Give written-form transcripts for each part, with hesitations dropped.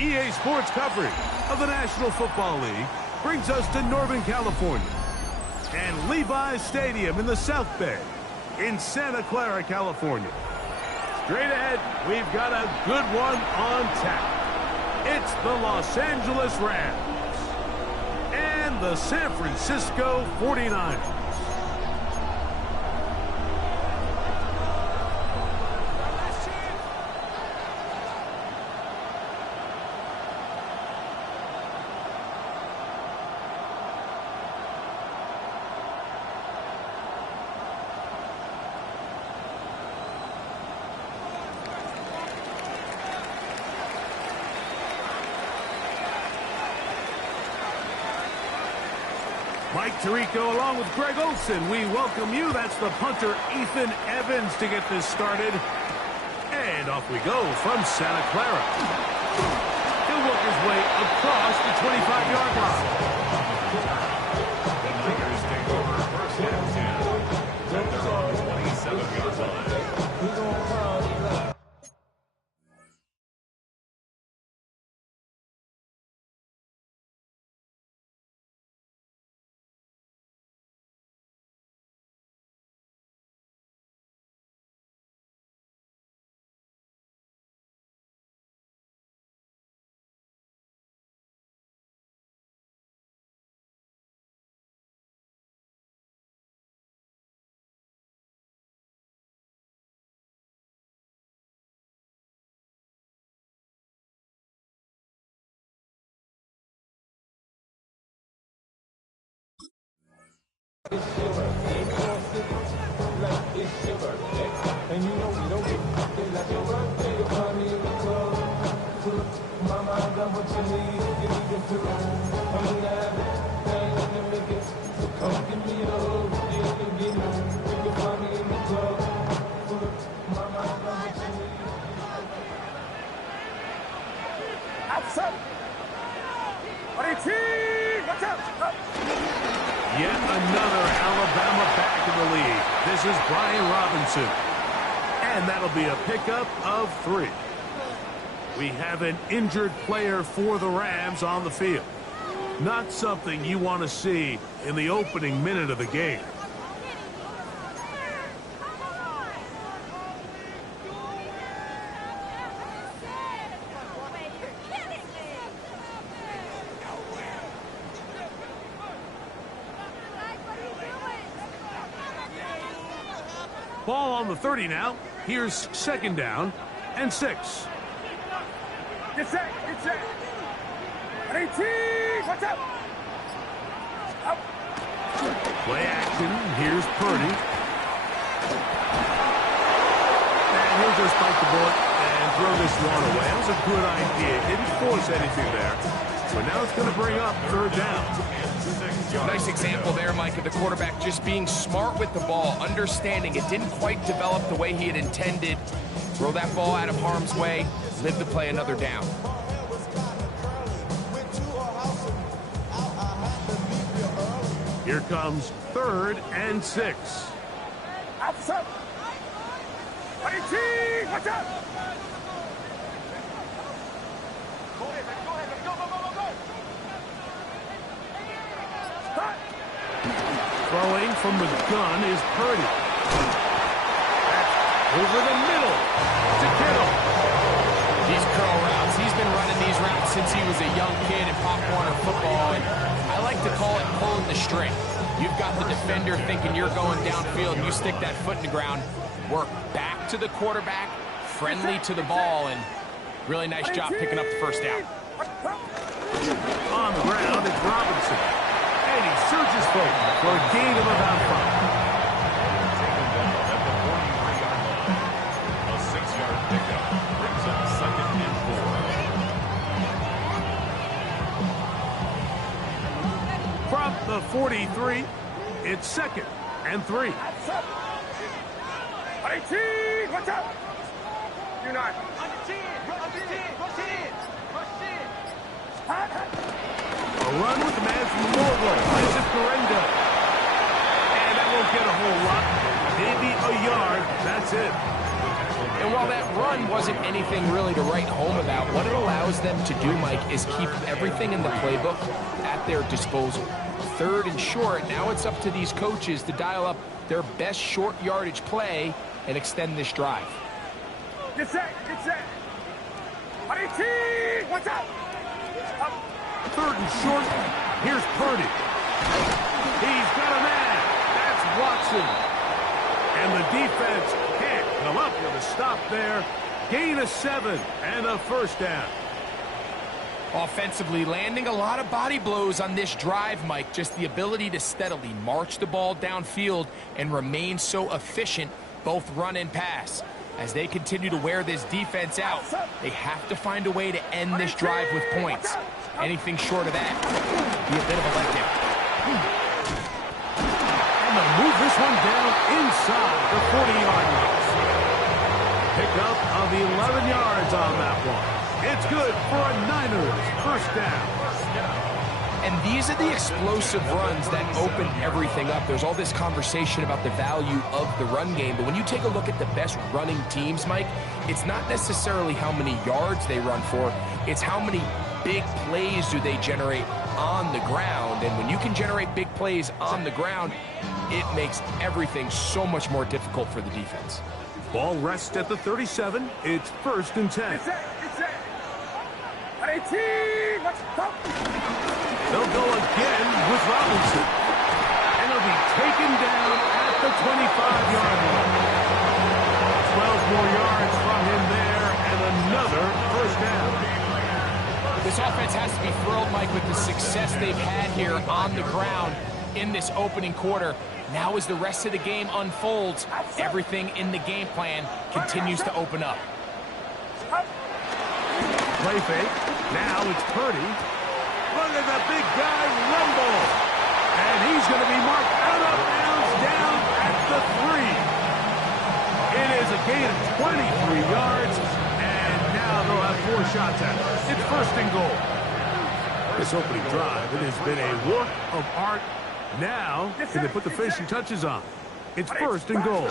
EA Sports coverage of the National Football League brings us to Northern California and Levi's Stadium in the South Bay in Santa Clara, California. Straight ahead, we've got a good one on tap. It's the Los Angeles Rams and the San Francisco 49ers. Mike Tirico along with Greg Olson. We welcome you. That's the punter, Ethan Evans, to get this started. And off we go from Santa Clara. He'll work his way across the 25-yard line. The Niners take over first and 10. At their own 27-yard line. It's your birthday, like it's your birthday, and you know we don't get it like your birthday. You find me in the club, mama, I got what you need. You need to feel it. I'm gonna have it, thing in the middle. So come give me a hug, you can get it. You can find me in the club, mama, I got what you need. Outside, what do you see? Watch out! Yet another Alabama back in the league. This is Brian Robinson. And that'll be a pickup of 3. We have an injured player for the Rams on the field. Not something you want to see in the opening minute of the game. Ball on the 30 now. Here's 2nd down and 6. Get set, get set. 18, watch out. Up. Play action. Here's Purdy. And he'll just bite the bullet and throw this one away. That was a good idea. Didn't force anything there. But now it's going to bring up 3rd down. Nice example there, Mike, of the quarterback just being smart with the ball, understanding it didn't quite develop the way he had intended. Throw that ball out of harm's way, live to play another down. Here comes 3rd and 6. Outside. 18, watch out. Go ahead, go. Throwing from the gun is Purdy. Over the middle to Kittle. These curl routes, he's been running these routes since he was a young kid in Pop Warner football, and I like to call it pulling the string. You've got the defender thinking you're going downfield, and you stick that foot in the ground, work back to the quarterback, friendly to the ball, and really nice job picking up the first down. On the ground, it's Robinson. And he surges forward for a gain of about 5. Taken down at the 43-yard line. A 6-yard pickup brings up 2nd and 4. From the 43, it's 2nd and 3. 18, watch out. You're not. A run with the man from Louisville. This is Correndo. And that won't get a whole lot. Maybe a yard. That's it. And while that run wasn't anything really to write home about, what it allows them to do, Mike, is keep everything in the playbook at their disposal. Third and short, now it's up to these coaches to dial up their best short yardage play and extend this drive. Get set, get set. 18, watch out. Third and short. Here's Purdy. He's got a man. That's Watson. And the defense can't come up with a stop there. Gain of 7 and a first down. Offensively, landing a lot of body blows on this drive, Mike. Just the ability to steadily march the ball downfield and remain so efficient, both run and pass. As they continue to wear this defense out, they have to find a way to end this drive with points. Anything short of that be a bit of a letdown. And they'll move this one down inside the 40-yard line. Pickup of 11 yards on that one. It's good for a Niners first down. And these are the explosive runs that open everything up. There's all this conversation about the value of the run game, but when you take a look at the best running teams, Mike, it's not necessarily how many yards they run for, it's how many big plays do they generate on the ground. And when you can generate big plays on the ground, it makes everything so much more difficult for the defense. Ball rests at the 37. It's first and 10. Get set, get set. 18, watch out. They'll go again with Robinson. And he'll be taken down at the 25-yard line. 12 more yards from him there and another first down. This offense has to be thrilled, Mike, with the success they've had here on the ground in this opening quarter. Now as the rest of the game unfolds, everything in the game plan continues to open up. Play fake. Now it's Purdy. Look at the big guy rumble. And he's going to be marked out of bounds down at the 3. It is a gain of 23 yards. And now they'll have 4 shots at it. It's first and goal. This opening drive, it has been a work of art. Now, can they put the finishing touches on? It's first and goal.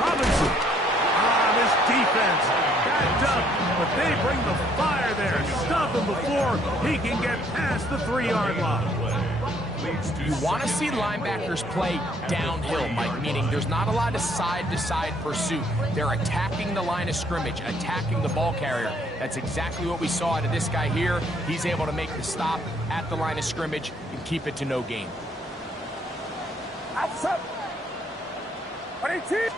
Robinson. This defense backed up, but they bring the fire there. Stop him before he can get past the 3-yard line. You want to see linebackers play downhill, Mike, meaning there's not a lot of side-to-side pursuit. They're attacking the line of scrimmage, attacking the ball carrier. That's exactly what we saw out of this guy here. He's able to make the stop at the line of scrimmage and keep it to no gain. Outside. 18,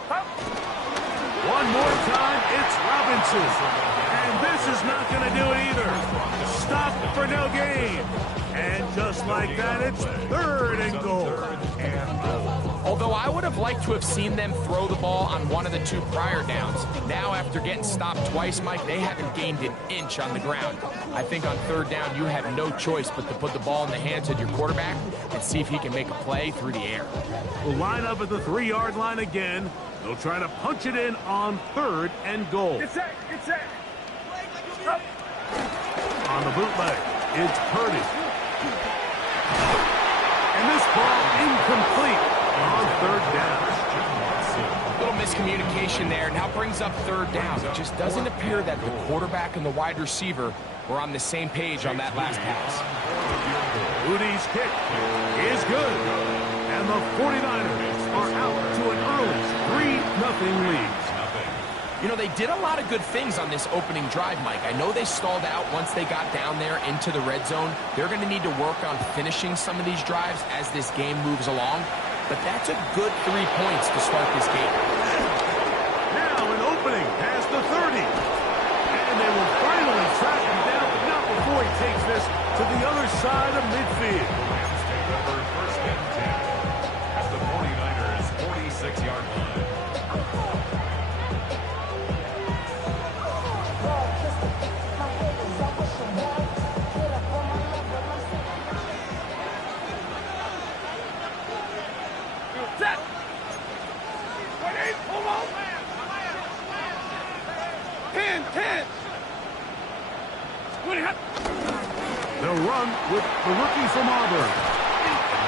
One more time, it's Robinson. And this is not going to do it either. Stop for no gain. And just like that, it's third and goal. Although I would have liked to have seen them throw the ball on one of the 2 prior downs. Now, after getting stopped twice, Mike, they haven't gained an inch on the ground. I think on third down, you have no choice but to put the ball in the hands of your quarterback and see if he can make a play through the air. We'll line up at the 3-yard line again. They'll try to punch it in on third and goal. get set, get set. On the bootleg, it's Purdy. And this ball incomplete on third down. Little miscommunication there. Now brings up third down. It just doesn't appear that the quarterback and the wide receiver were on the same page on that last pass. Moody's kick is good. And the 49ers are out to an early 3-0 lead. You know, they did a lot of good things on this opening drive, Mike. I know they stalled out once they got down there into the red zone. They're going to need to work on finishing some of these drives as this game moves along. But that's a good 3 points to start this game. Now an opening past the 30. And they will finally track him down, but not before he takes this to the other side of midfield. First and 10 at the 49ers 46-yard line. Set. 18, hold on. 10. They'll run with the rookie from Auburn.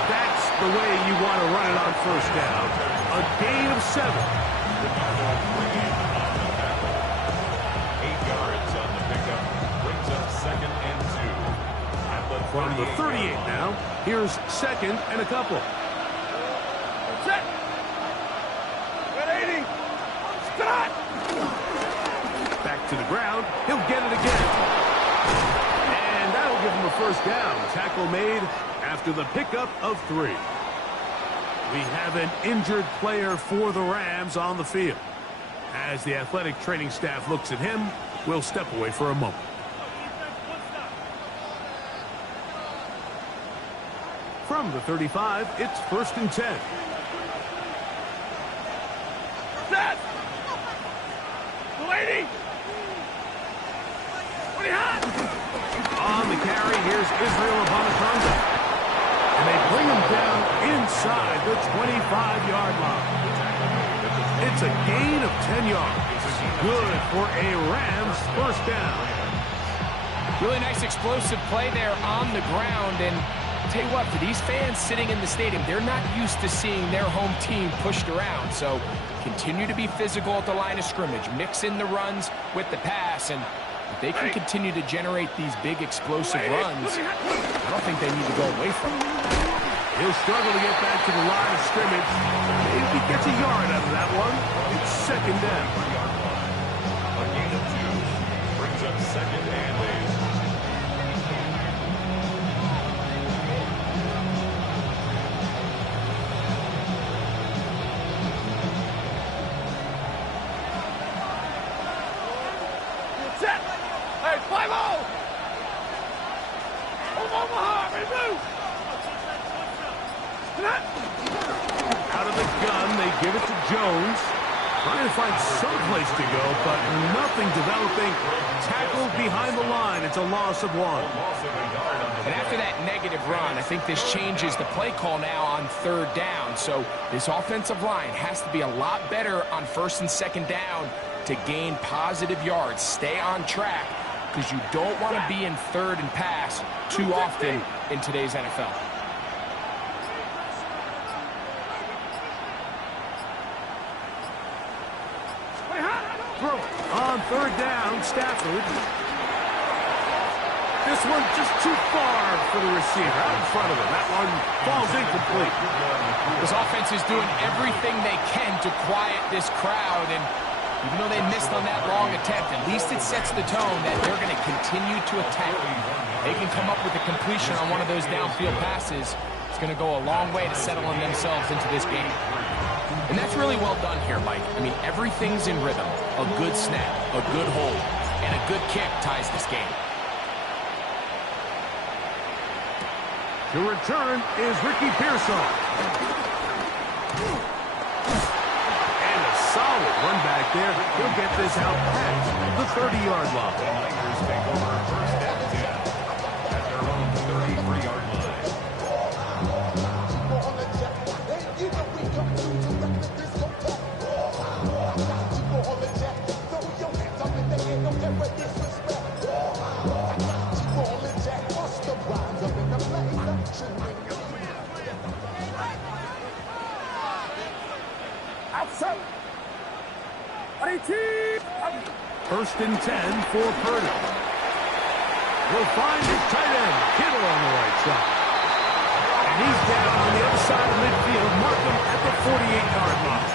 That's the way you want to run it on first down. A gain of 7. From the 38 now, here's 2nd and a couple. Set. 180. Start. Back to the ground. He'll get it again. And that'll give him a first down. Tackle made after the pickup of 3. We have an injured player for the Rams on the field. As the athletic training staff looks at him, we'll step away for a moment. From the 35, it's 1st and 10. Set. 180. On the carry, here's Israel Abanikanda. And they bring him down inside the 25-yard line. It's a gain of 10 yards. Good for a Rams first down. Really nice explosive play there on the ground. And I'll tell you what, for these fans sitting in the stadium, they're not used to seeing their home team pushed around. So continue to be physical at the line of scrimmage. Mix in the runs with the pass. And if they can continue to generate these big explosive runs, I don't think they need to go away from it. He'll struggle to get back to the line of scrimmage. Maybe he gets a yard out of that one. It's 2nd down. A gain of 2 brings up 2nd and 8. Set. Hey, 5-0. Omaha, remove. Out of the gun, they give it to Jones. Trying to find some place to go, but nothing developing. Tackled behind the line. It's a loss of 1. And after that negative run, I think this changes the play call now on 3rd down. So this offensive line has to be a lot better on 1st and 2nd down to gain positive yards. Stay on track, because you don't want to be in 3rd and pass too often in today's NFL. On 3rd down, Stafford. This one just too far for the receiver. Out in front of him. That one falls incomplete. This offense is doing everything they can to quiet this crowd, and even though they missed on that long attempt, at least it sets the tone that they're going to continue to attack. They can come up with a completion on one of those downfield passes. It's going to go a long way to settling themselves into this game. And that's really well done here, Mike. I mean, everything's in rhythm. A good snap, a good hold, and a good kick ties this game. The return is Ricky Pearson. And a solid run back there. He'll get this out past the 30-yard line. The Niners take over 1st and 10 at their own 33-yard line. Outside. 1st and 10 for Purdy. We'll find his tight end, Kittle, on the right side. And he's down on the other side of midfield. Mark him at the 48-yard line.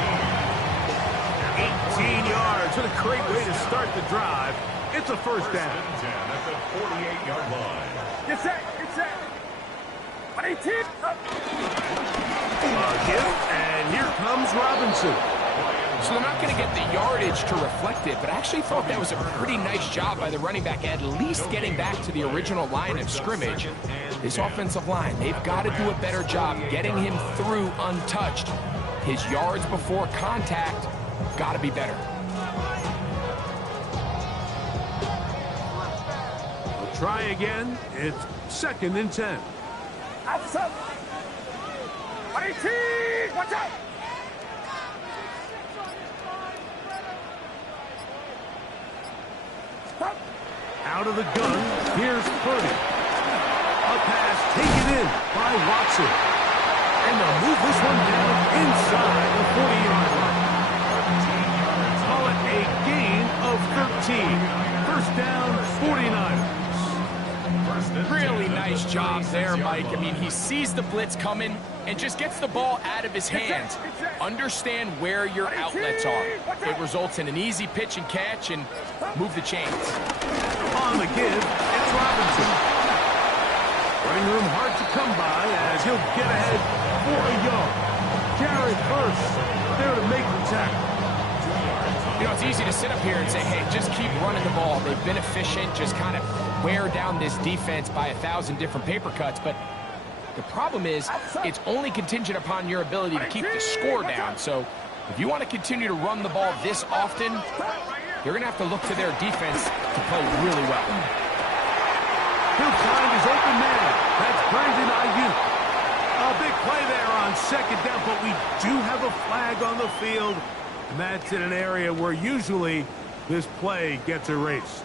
18 yards. What a great way to start the drive. It's a first down. 1st and 10 at the 48-yard line. Get set. Get set. 118. And here comes Robinson. So they're not going to get the yardage to reflect it, but I actually thought that was a pretty nice job by the running back, at least getting back to the original line of scrimmage. This offensive line, they've got to do a better job getting him through untouched. His yards before contact got to be better. We'll try again. It's 2nd and 10. Outside. 118. Watch out. Out of the gun, here's Purdy. A pass taken in by Watson. And they'll move this one down inside the 40-yard line. Call it a gain of 13. First down, 49ers. 1st Really nice job there, Mike. I mean, he sees the blitz coming and just gets the ball out of his hands. Understand where your outlets are. It results in an easy pitch and catch and move the chains. On the give, it's Robinson. Running room hard to come by as he'll get ahead for a yard. Jared Hurst there to make the tackle. You know, it's easy to sit up here and say, hey, just keep running the ball. They've been efficient, just kind of wear down this defense by 1,000 different paper cuts. But the problem is it's only contingent upon your ability to keep the score down. So if you want to continue to run the ball this often, you're going to have to look to their defense to play really well. He'll find his open man. That's Brandon Ayuk. A big play there on second down, but we do have a flag on the field. And that's in an area where usually this play gets erased.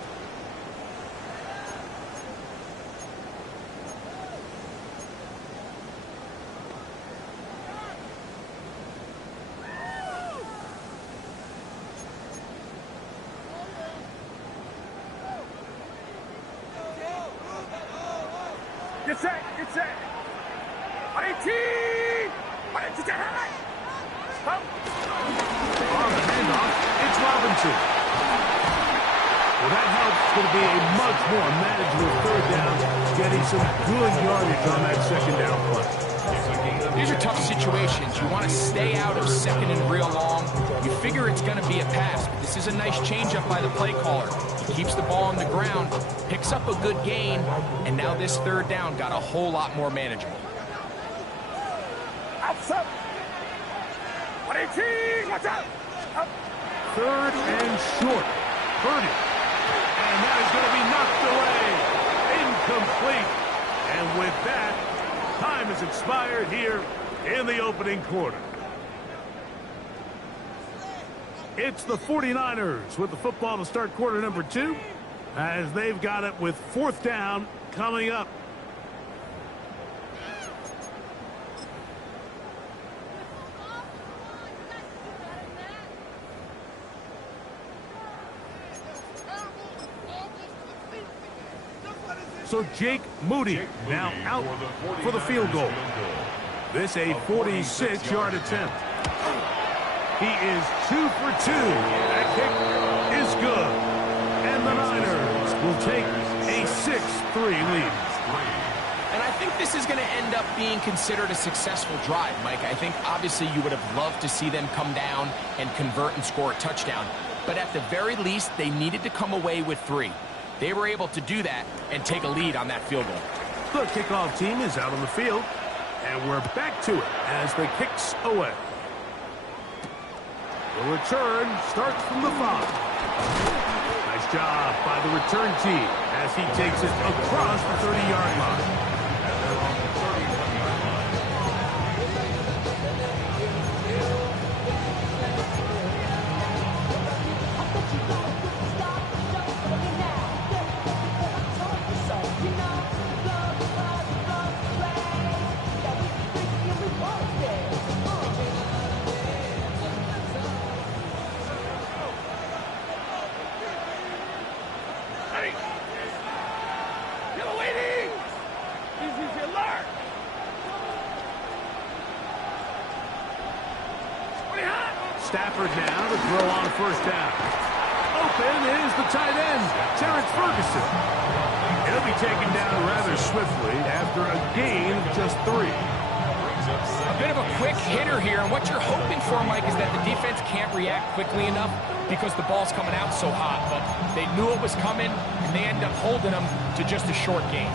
Get set, get set. 18! On the handoff, it's Robinson. Well, that helps. It's going to be a much more manageable third down, getting some good yardage on that second down play. These are tough situations. You want to stay out of second and real long. You figure it's going to be a pass, but this is a nice changeup by the play caller. He keeps the ball on the ground, picks up a good gain, and now this third down got a whole lot more manageable. Outside. 18! Watch out! Up. Third and short. Purdy. And that is going to be knocked away. Incomplete. And with that, time has expired here in the opening quarter. It's the 49ers with the football to start quarter number 2 as they've got it with fourth down coming up. So Jake Moody now out for the field goal. This a 46-yard attempt. He is 2 for 2. That kick is good. And the Niners will take a 6-3 lead. And I think this is going to end up being considered a successful drive, Mike. I think obviously you would have loved to see them come down and convert and score a touchdown. But at the very least, they needed to come away with 3. They were able to do that and take a lead on that field goal. The kickoff team is out on the field, and we're back to it as the kick's away. The return starts from the 5. Nice job by the return team as he takes it across the 30-yard line. Stafford now to throw on first down. Open is the tight end, Terrence Ferguson. He'll be taken down rather swiftly after a gain of just 3. A bit of a quick hitter here, and what you're hoping for, Mike, is that the defense can't react quickly enough because the ball's coming out so hot. But they knew it was coming, and they end up holding them to just a short gain.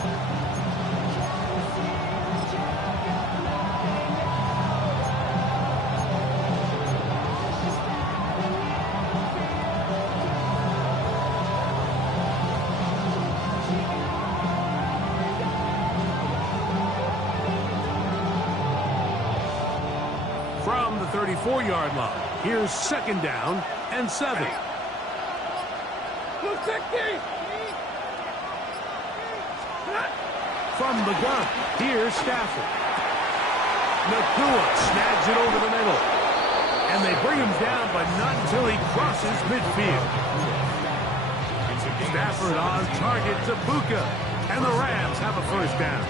From the 34-yard line, here's second down and 7. From the gun, here's Stafford. Nakua snags it over the middle. And they bring him down, but not until he crosses midfield. Stafford on target to Buka And the Rams have a first down.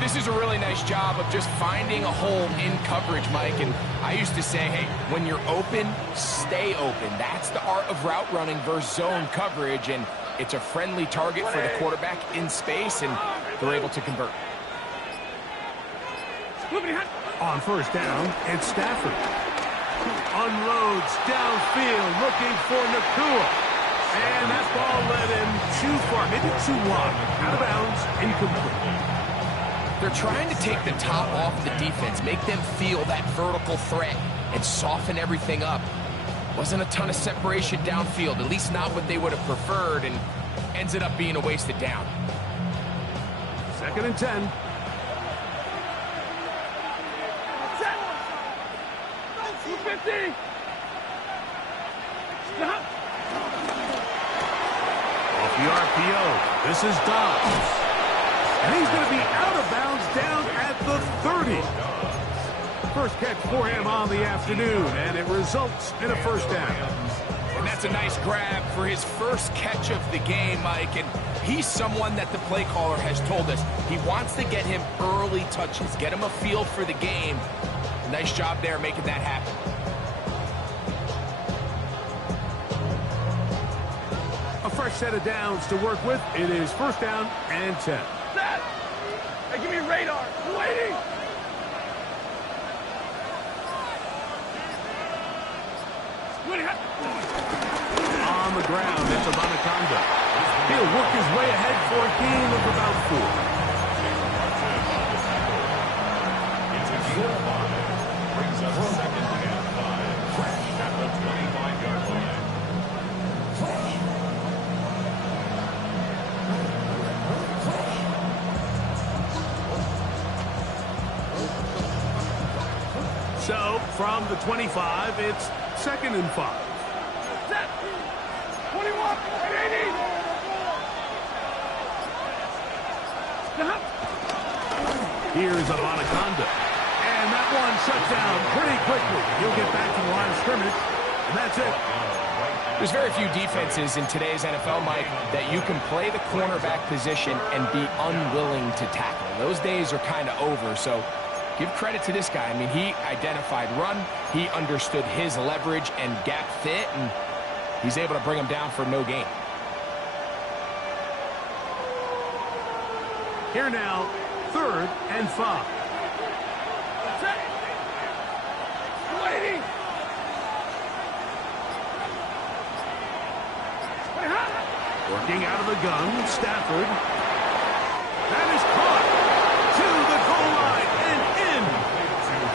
This is a really nice job of just finding a hole in coverage, Mike. And I used to say, hey, when you're open, stay open. That's the art of route running versus zone coverage. And it's a friendly target for the quarterback in space, and they're able to convert. On first down, it's Stafford. Unloads downfield, looking for Nakua. And that ball led him too far, maybe too wide. Out of bounds, incomplete. They're trying to take the top off the defense, make them feel that vertical threat, and soften everything up. Wasn't a ton of separation downfield, at least not what they would have preferred, and ends it up being a wasted down. 2nd and 10. Off the RPO, this is Dobbs. And he's going to be out of bounds down at the 30. First catch for him on the afternoon, and it results in a first down. And that's a nice grab for his first catch of the game, Mike. And he's someone that the play caller has told us he wants to get him early touches, get him a feel for the game. Nice job there making that happen. A fresh set of downs to work with. It is first down and 10. Hey, give me radar. I'm waiting. On the ground, it's Anaconda. He'll work his way ahead for a gain of about 4. It's a gain of 5. Brings us 2nd and 5. At the 25-yard line. So, from the 25, it's 2nd and 5. Set. 21. 80. Here's Anaconda. And that one shut down pretty quickly. He'll get back to the line of scrimmage, and that's it. There's very few defenses in today's NFL, Mike, that you can play the cornerback position and be unwilling to tackle. Those days are kind of over, so give credit to this guy. I mean, he identified run, he understood his leverage and gap fit, and he's able to bring him down for no gain. Here now, 3rd and 5. Waiting. Working out of the gun, Stafford. That is caught to the goal line and in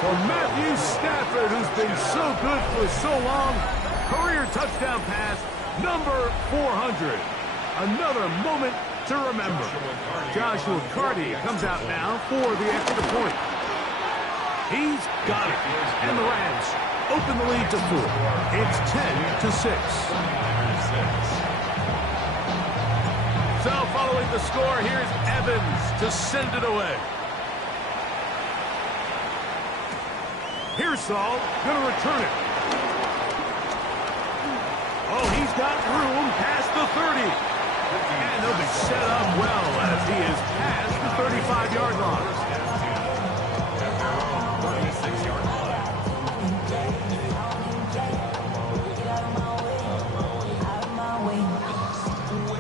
for Matthew Stafford, who's been so good for so long. Career touchdown pass, number 400. Another moment to remember. Joshua Carty comes out now for the extra point. He's got it. And the Rams open the lead to 4. It's 10-6. So following the score, here's Evans to send it away. Here's Saul, going to return it. Oh, he's got room past the 30. And he'll be set up well as he is past the 35-yard line.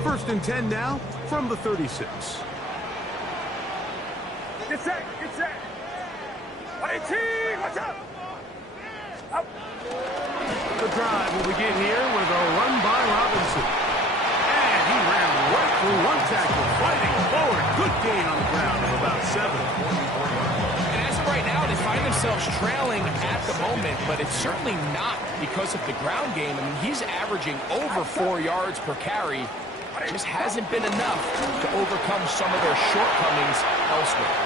First and 10 now from the 36. Get set. Get set. 18. Watch out. Up. The drive will begin here with a run by Robinson. And he ran right through one tackle, fighting forward. Good gain on the ground of about 7. And as of right now, they find themselves trailing at the moment, but it's certainly not because of the ground game. I mean, he's averaging over 4 yards per carry. Just hasn't been enough to overcome some of their shortcomings elsewhere.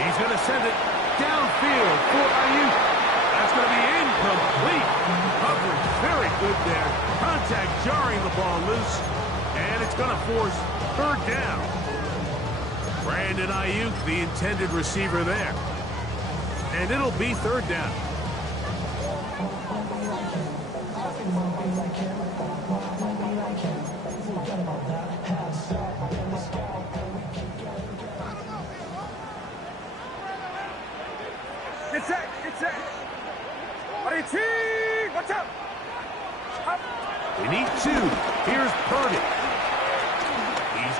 He's going to send it downfield for Ayuk. That's going to be incomplete. Coverage very good there. Contact jarring the ball loose. And it's going to force 3rd down. Brandon Ayuk, the intended receiver there. And it'll be 3rd down.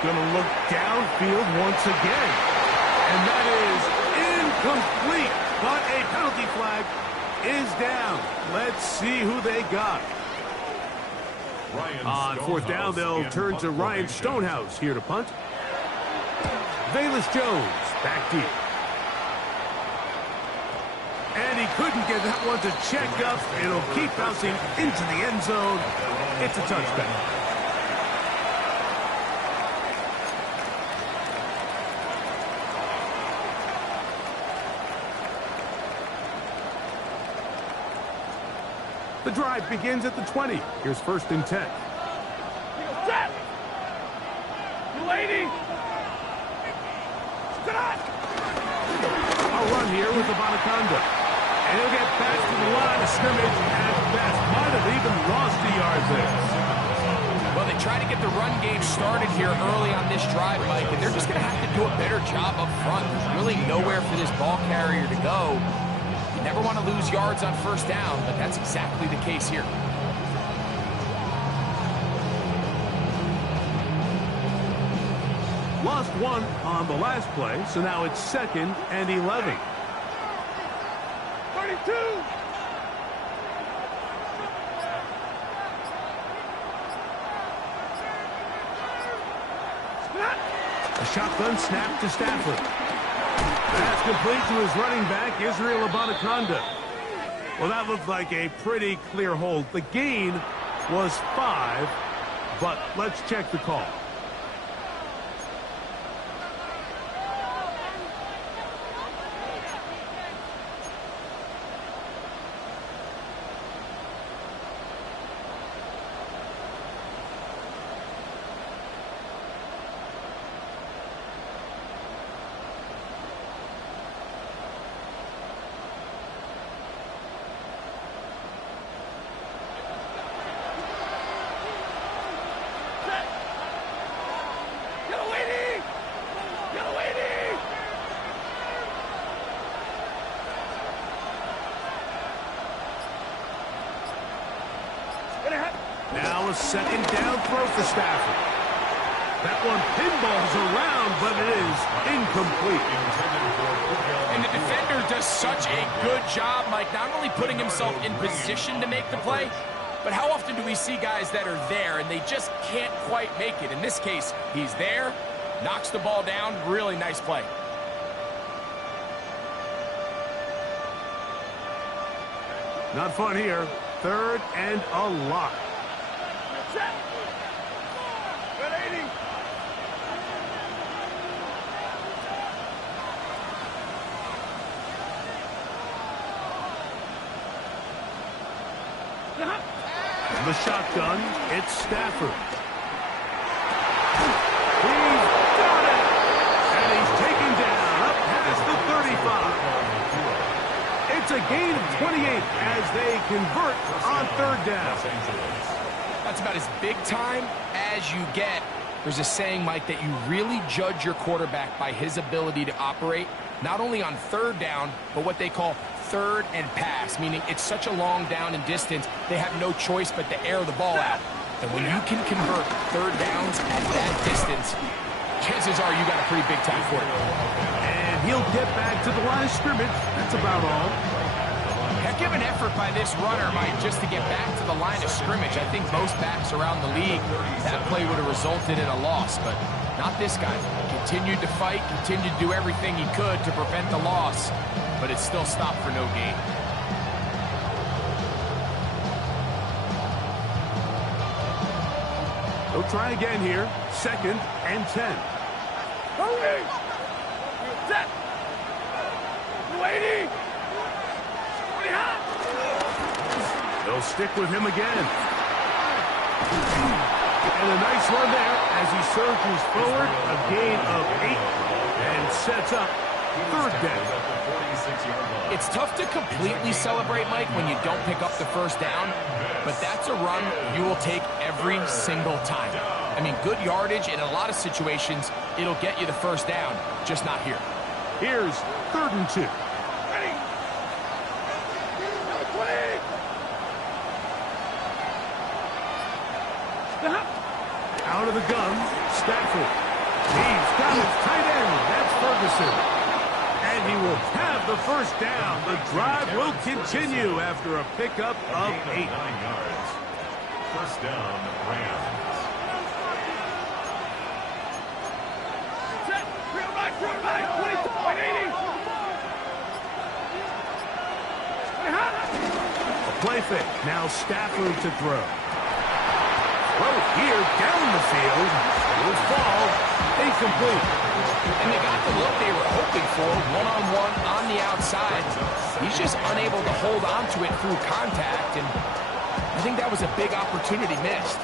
going to look downfield once again. And that is incomplete. But a penalty flag is down. Let's see who they got. On fourth down, they'll turn to Ryan Stonehouse here to punt. Velus Jones back deep. And he couldn't get that one to check up. It'll keep bouncing into the end zone. It's a touchback. The drive begins at the 20. Here's 1st and 10. Set! You lady! A run here with the Bonaconda. And he'll get back to the line of scrimmage at best. Might have even lost a yard there. Well, they try to get the run game started here early on this drive, Mike, and they're just going to have to do a better job up front. There's really nowhere for this ball carrier to go. You never want to lose yards on 1st down, but that's exactly the case here. Lost one on the last play, so now it's 2nd and 11. 32! A shotgun snap to Stafford. That's complete to his running back, Israel Abonaconda. Well, that looked like a pretty clear hold. The gain was 5, but let's check the call. Now a 2nd down throw for Stafford. That one pinballs around, but it is incomplete. And the defender does such a good job, Mike, not only putting himself in position to make the play, but how often do we see guys that are there and they just can't quite make it? In this case, he's there, knocks the ball down, really nice play. Not fun here. 3rd and a lot. Set! 180! And the shotgun, it's Stafford. He's got it! And he's taken down up past the 35. It's a gain of 28 as they convert on 3rd down. That's about as big time as you get. There's a saying, Mike, that you really judge your quarterback by his ability to operate, not only on 3rd down, but what they call 3rd and pass, meaning it's such a long down and distance, they have no choice but to air the ball out. And when you can convert 3rd downs at that distance, chances are you got a pretty big time quarterback. And he'll get back to the line of scrimmage. That's about all. Heck of an effort by this runner, Mike, just to get back to the line of scrimmage. I think most backs around the league, that play would have resulted in a loss, but not this guy. Continued to fight, continued to do everything he could to prevent the loss, but it still stopped for no gain. They'll try again here. 2nd and 10. Hurry! Set! 280! They'll stick with him again. And a nice run there as he surges forward. A gain of 8 and sets up 3rd down. It's tough to completely celebrate, Mike, when you don't pick up the 1st down, but that's a run you will take every single time. I mean, good yardage, and in a lot of situations, it'll get you the 1st down, just not here. Here's 3rd and 2. Ready! 20! Out of the gun, Stafford. He's got his tight end. That's Ferguson. And he will have the first down. The drive will continue after a pickup of 8. 9 yards. First down, Rams. Set. Real back. 180. A play fake. Now Stafford to throw. Throw here down the field. Will fall. Incomplete. And they got the look they were hoping for, one-on-one on the outside. He's just unable to hold on to it through contact, and I think that was a big opportunity missed.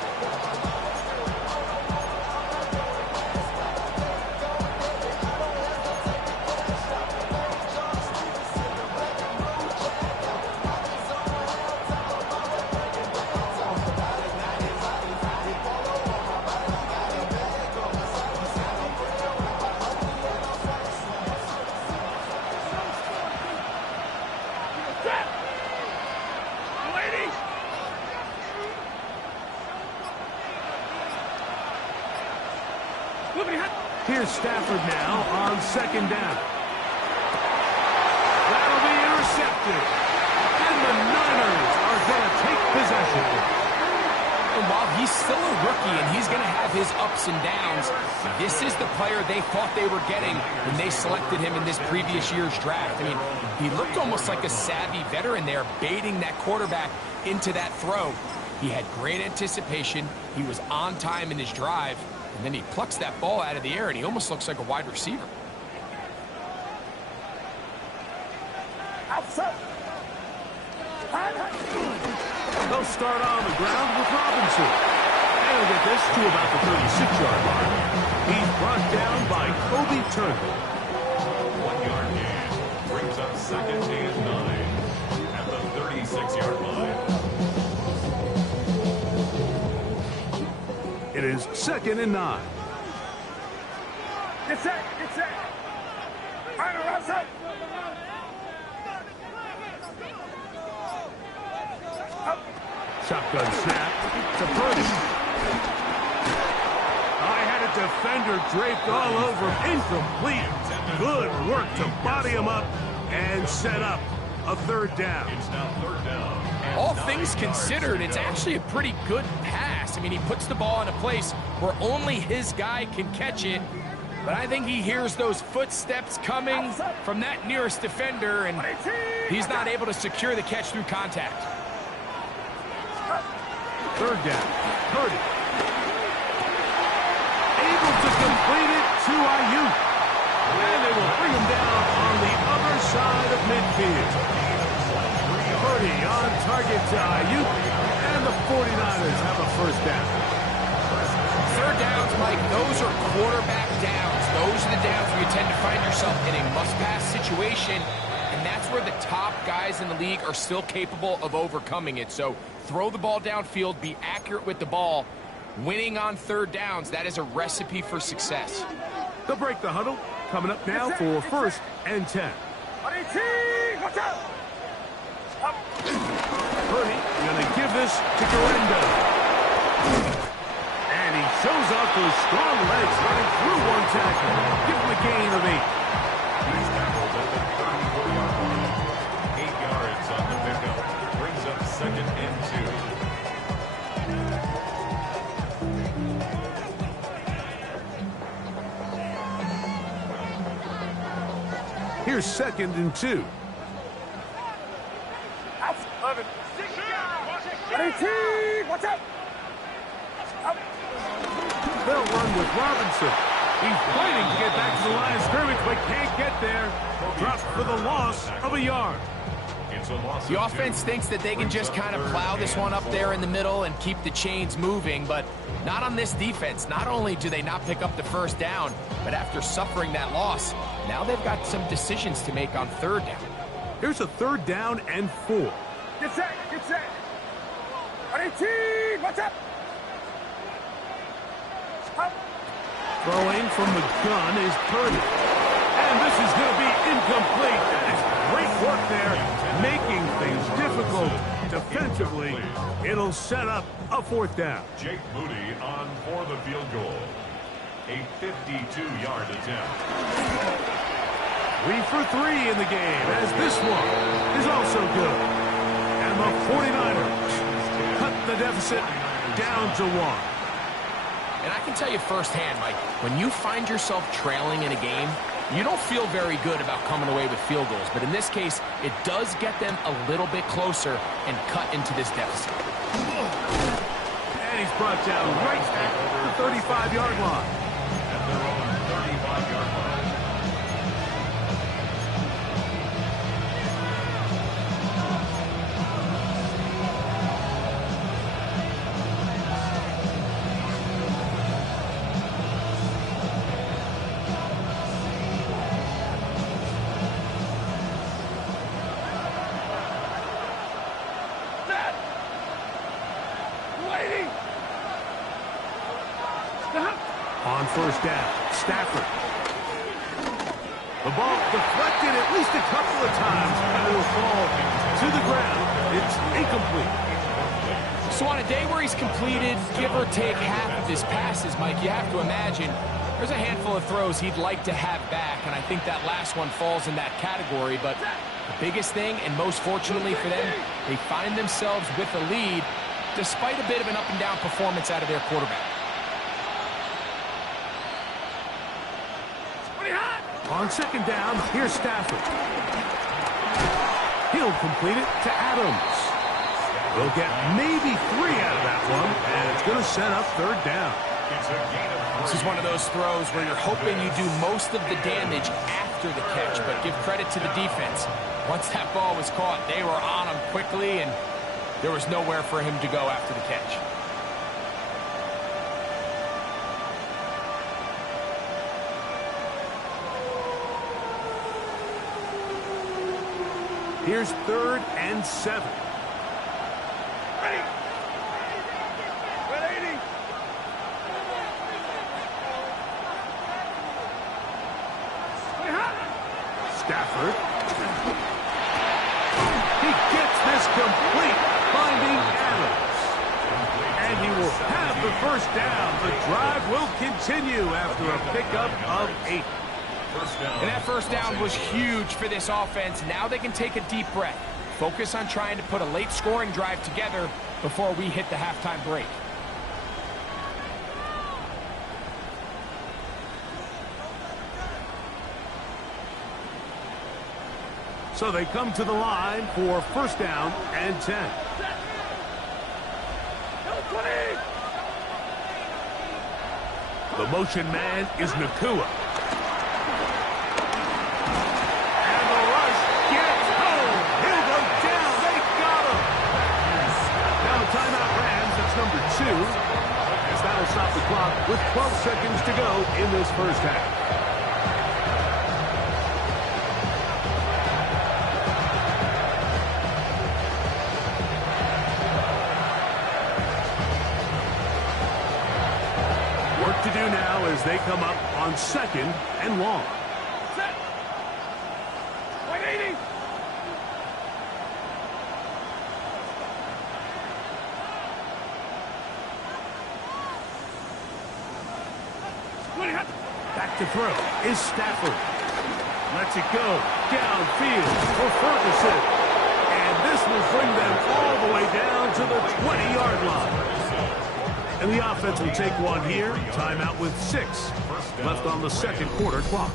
Here's Stafford now on second down. That'll be intercepted. And the Niners are going to take possession. And while he's still a rookie and he's going to have his ups and downs, this is the player they thought they were getting when they selected him in this previous year's draft. I mean, he looked almost like a savvy veteran there, baiting that quarterback into that throw. He had great anticipation. He was on time in his drive. And then he plucks that ball out of the air, and he almost looks like a wide receiver. They'll start on the ground with Robinson. And he'll get this to about the 36-yard line. He's brought down by Kobe Turner. 1 yard gain. Brings up second and 9 at the 36-yard line. It is second and 9. Get set. Final round set. Shotgun snap to Purdy. I had a defender draped all over him. Incomplete. Good work to body him up and set up a third down. It's now third down. All things considered, it's actually a pretty good pass. I mean, he puts the ball in a place where only his guy can catch it. But I think he hears those footsteps coming from that nearest defender, and he's not able to secure the catch through contact. Third down. Purdy. Able to complete it to Ayuk. And they will bring him down on the other side of midfield. Purdy on target to Ayuk, and the 49ers have a first down. Third downs, Mike, those are quarterback downs. Those are the downs where you tend to find yourself in a must-pass situation, and that's where the top guys in the league are still capable of overcoming it. So throw the ball downfield, be accurate with the ball. Winning on third downs, that is a recipe for success. They'll break the huddle. Coming up now for first and 10. Watch out. Purdy going to give this to Garendo. And he shows off those strong legs running through one tackle. Give him a gain of 8. He's tackled at the 34-yard line. 8 yards on the pickup. Brings up second and 2. Here's second and 2. Watch out. They'll run with Robinson. He's fighting to get back to the line of scrimmage, but can't get there. Dropped for the loss of a yard. It's a loss. The offense thinks that they can just kind of plow this one up there in the middle and keep the chains moving, but not on this defense. Not only do they not pick up the first down, but after suffering that loss, now they've got some decisions to make on third down. Here's a third down and 4. Get set. Watch out. Throwing from the gun is Purdy. And this is going to be incomplete. That is great work there, making things difficult defensively. It'll set up a fourth down. Jake Moody on for the field goal. A 52-yard attempt. 3 for 3 in the game, as this one is also good. And the 49ers cut the deficit down to 1. And I can tell you firsthand, Mike, when you find yourself trailing in a game, you don't feel very good about coming away with field goals. But in this case, it does get them a little bit closer and cut into this deficit. And he's brought down right at the 35-yard line. At their own 35-yard line. On first down, Stafford. The ball deflected at least a couple of times, and it will fall to the ground. It's incomplete. So on a day where he's completed, give or take half of his passes, Mike, you have to imagine there's a handful of throws he'd like to have back, and I think that last one falls in that category. But the biggest thing, and most fortunately for them, they find themselves with a lead despite a bit of an up-and-down performance out of their quarterback. On second down, here's Stafford. He'll complete it to Adams. We'll get maybe 3 out of that one, and it's going to set up third down. This is one of those throws where you're hoping you do most of the damage after the catch, but give credit to the defense. Once that ball was caught, they were on him quickly, and there was nowhere for him to go after the catch. Here's 3rd and 7. Ready. 180. Stafford. He gets this complete, finding Adams. And he will have the first down. The drive will continue after a pickup of 8. And that first down was huge for this offense. Now they can take a deep breath. Focus on trying to put a late scoring drive together before we hit the halftime break. So they come to the line for first down and 10. The motion man is Nakua. Number 2, as that'll stop the clock with 12 seconds to go in this first half. Work to do now as they come up on 2nd and long. Set. 180. Back to throw is Stafford. Lets it go downfield for Ferguson. And this will bring them all the way down to the 20-yard line. And the offense will take one here. Timeout with 6 left on the second quarter clock.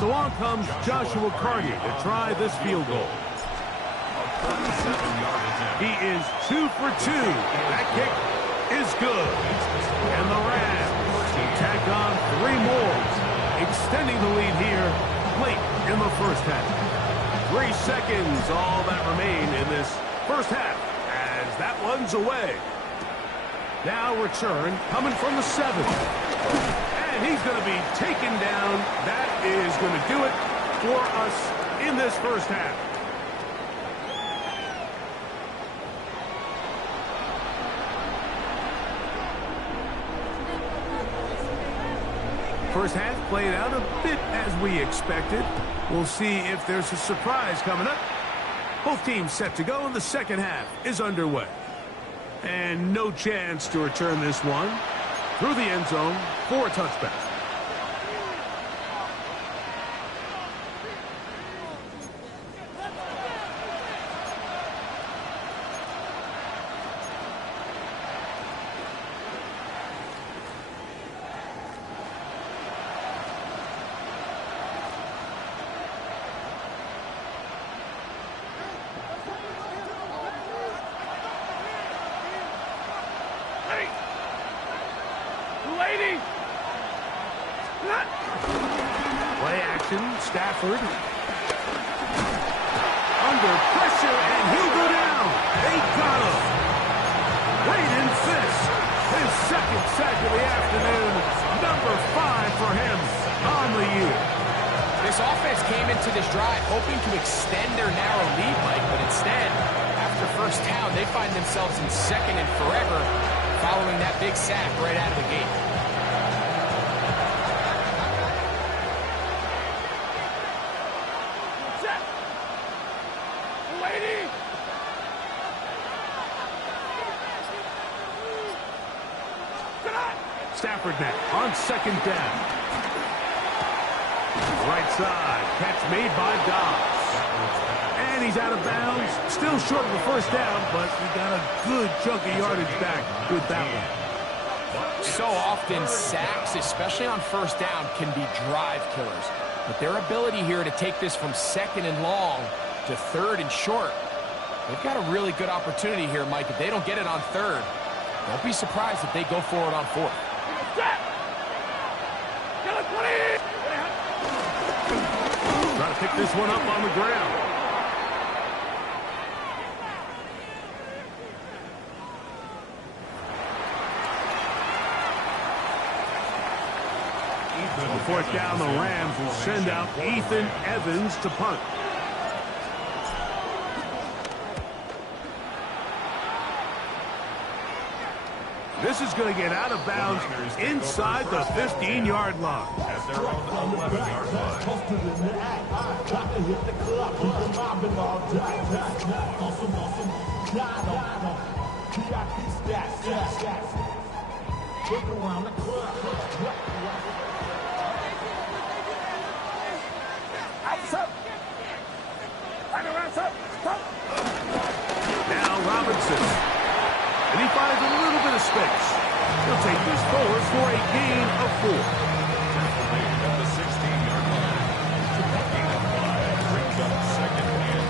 So on comes Joshua Carney to try this field goal. He is 2 for 2. That kick is good. And the Rams tack on 3 more, extending the lead here late in the first half. 3 seconds, all that remain in this first half, as that one's away. Now return coming from the 7th. And he's going to be taken down. That is going to do it for us in this first half. First half played out a bit as we expected. We'll see if there's a surprise coming up. Both teams set to go, and the second half is underway. And no chance to return this one through the end zone for a touchback. Play action, Stafford. Under pressure, and he'll go down. They got him. Braden Fisk, his second sack of the afternoon. Number 5 for him on the year. This offense came into this drive hoping to extend their narrow lead, Mike, but instead, after first down, they find themselves in second and forever following that big sack right out of the gate. Stafford now on second down. Right side, catch made by Dobbs. And he's out of bounds. Still short of the first down, but we got a good chunk of yardage back with that one. So often, sacks, especially on first down, can be drive killers. But their ability here to take this from second and long to third and short, they've got a really good opportunity here, Mike. If they don't get it on third, don't be surprised if they go for it on fourth. Try to pick this one up on the ground. On fourth down, the Rams will send out Ethan Evans to punt. This is going to get out of bounds inside the 15-yard line. At their own 11-yard line. Now Robinson. And he finds a little bit of space. He'll take this forward for a gain of 4. At the 16-yard line. Gain of 5 brings up second and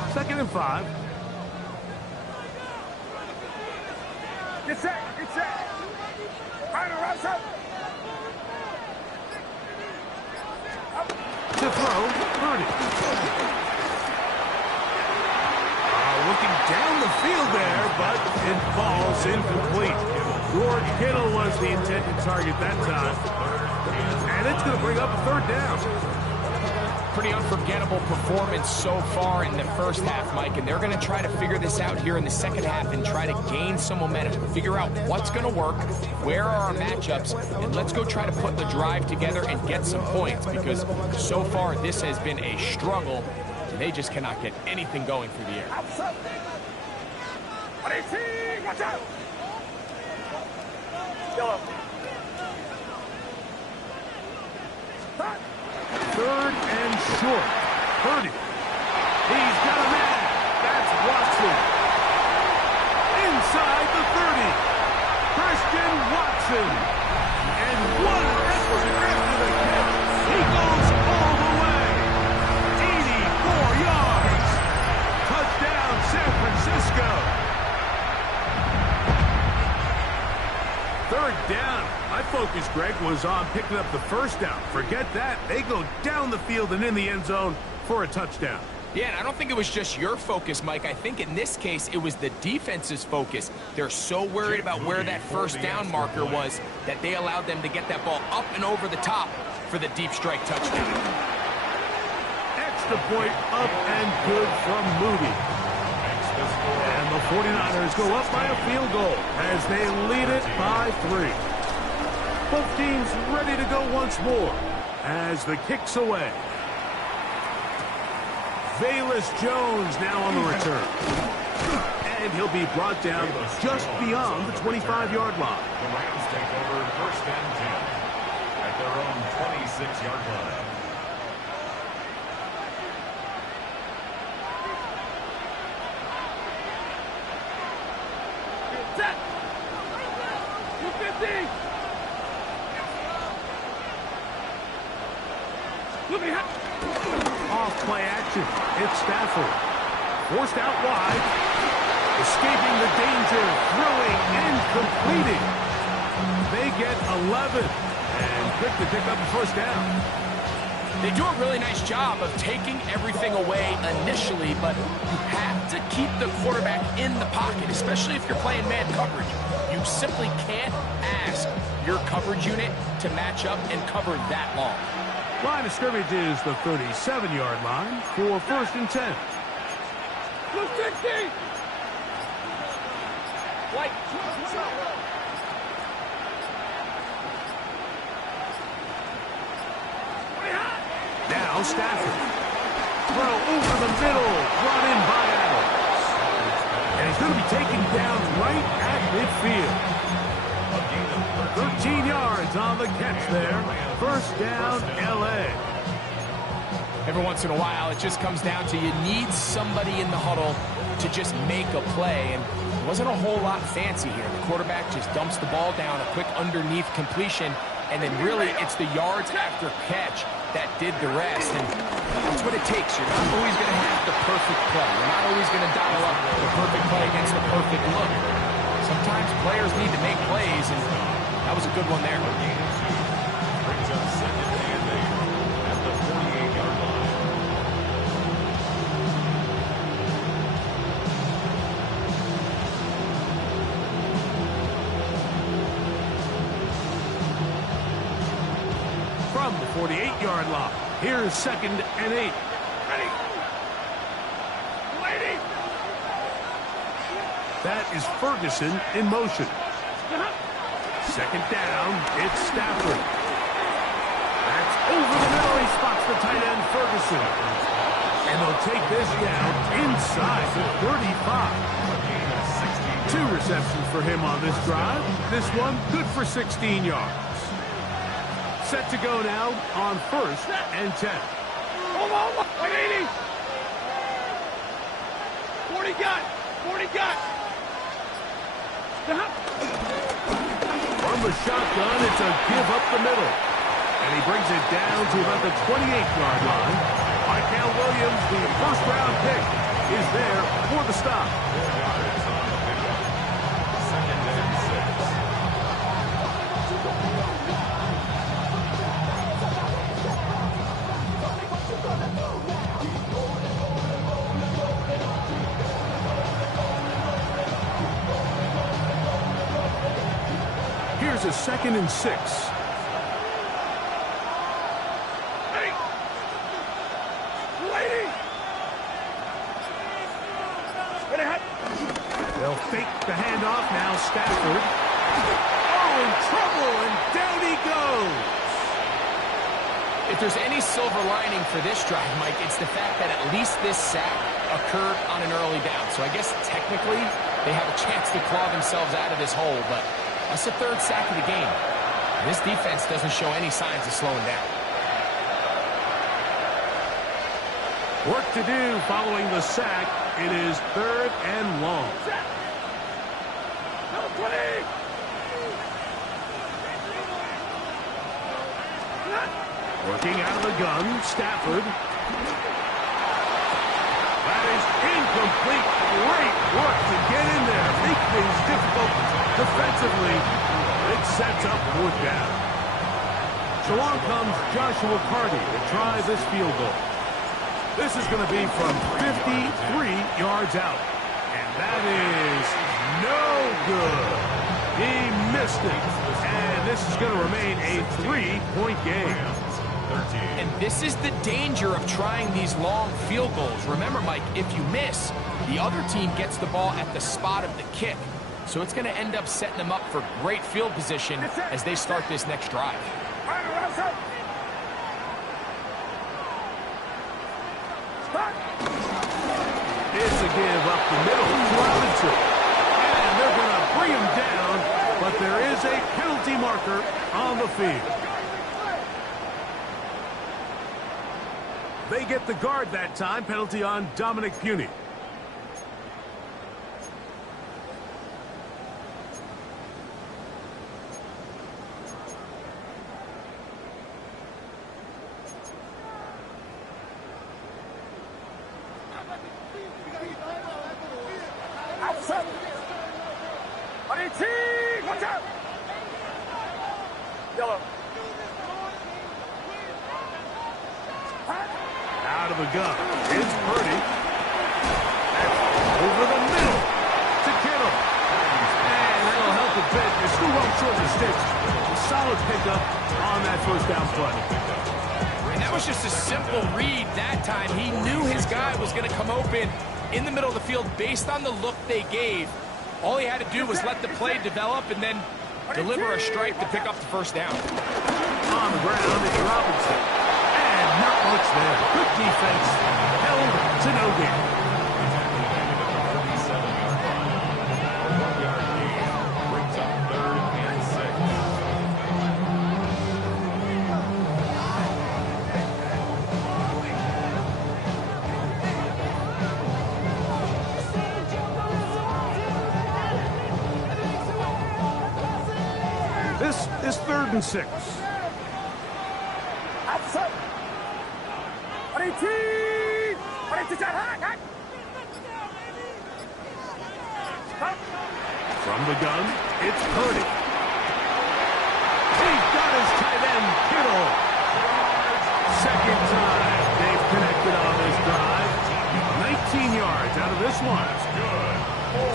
5. Second and 5. Get set, get set. Final routes up. To throw, Purdy. Looking down the field there, but it falls incomplete. George Kittle was the intended target that time. And it's going to bring up a third down. Pretty unforgettable performance so far in the first half, Mike, and they're going to try to figure this out here in the second half and try to gain some momentum, figure out what's going to work, where are our matchups, and let's go try to put the drive together and get some points, because so far this has been a struggle. They just cannot get anything going through the air. Watch out! Go. Third and short. Purdy. He's got a man. That's Watson. Inside the 30. Christian Watson. And one effort after the catch. He goes all the way. 84 yards. Touchdown, San Francisco. Third down. My focus, Greg, was on picking up the first down. Forget that. They go down the field and in the end zone for a touchdown. Yeah, and I don't think it was just your focus, Mike. I think in this case, it was the defense's focus. They're so worried about where that first down marker was that they allowed them to get that ball up and over the top for the deep strike touchdown. Extra point up and good from Moody. 49ers go up by a field goal as they lead it by 3. Both teams ready to go once more as the kick's away. Velus Jones now on the return. And he'll be brought down just beyond the 25-yard line. The Rams take over first and 10 at their own 26-yard line. Set. 250. Look at Off play action. It's Stafford. Forced out wide. Escaping the danger. Throwing and completing. They get 11. And quick to pick up the first down. They do a really nice job of taking everything away initially, but you have to keep the quarterback in the pocket, especially if you're playing man coverage. You simply can't ask your coverage unit to match up and cover that long. Line of scrimmage is the 37-yard line for first and 10. 260. Like. Now Stafford. Throw over the middle. Brought in by Adams. And he's going to be taken down right at midfield. 13 yards on the catch there. First down, L.A. Every once in a while, it just comes down to you need somebody in the huddle to just make a play. And it wasn't a whole lot fancy here. The quarterback just dumps the ball down, a quick underneath completion, and then really it's the yards after catch that did the rest. And that's what it takes. You're not always going to have the perfect play. You're not always going to dial up the perfect play against the perfect look. Sometimes players need to make plays, and that was a good one there. Brings up second and 8 at the 48-yard line. From the 48-yard line, here's second and 8. Ready. Lady. That is Ferguson in motion. Second down, it's Stafford. That's over the middle. He spots the tight end, Ferguson. And they'll take this down inside the 35. 2 receptions for him on this drive. This one good for 16 yards. Set to go now on first and 10. Hold on. 180. 40 got. 40 got. Stop. From the shotgun, it's a give up the middle. And he brings it down to about the 28-yard line. Michael Williams, the first-round pick, is there for the stop. 4 yards on the pickup. Second and 6. Here's a second and 6. Hey. Lady. Ready, hot. They'll fake the handoff now. Stafford. Oh, in trouble, and down he goes. If there's any silver lining for this drive, Mike, it's the fact that at least this sack occurred on an early down. So I guess technically they have a chance to claw themselves out of this hole, but that's the 3rd sack of the game. This defense doesn't show any signs of slowing down. Work to do following the sack. It is 3rd and long. Number 20. Working out of the gun, Stafford. That is incomplete. Great work to get in there. Make things difficult defensively. It sets up 4th down. So along comes Joshua Carty to try this field goal. This is going to be from 53 yards out. And that is no good. He missed it. And this is going to remain a 3-point game. And this is the danger of trying these long field goals. Remember, Mike, if you miss, The other team gets the ball at the spot of the kick. So it's going to end up setting them up for great field position as they start this next drive. It's a give up the middle, 12-2. And they're going to bring him down, but there is a penalty marker on the field. They get the guard that time. Penalty on Dominic Puny. Watch out! Yellow. Out of the gun. It's Purdy. Over the middle to Kittle. And that'll help a bit. They're still well short of the sticks. Solid pickup on that first down play. And that was just a simple read that time. He knew his guy was going to come open in the middle of the field based on the look they gave. All he had to do was let the play develop and then deliver a strike to pick up the first down. On the ground, it's Robinson. And not much there. Good defense. Held to no gain. 37-yard line. A 1-yard gain brings up 3rd and 6. This is 3rd and 6. From the gun, it's Purdy. He's got his tight end, Kittle. Second time they've connected on this drive. 19 yards out of this one.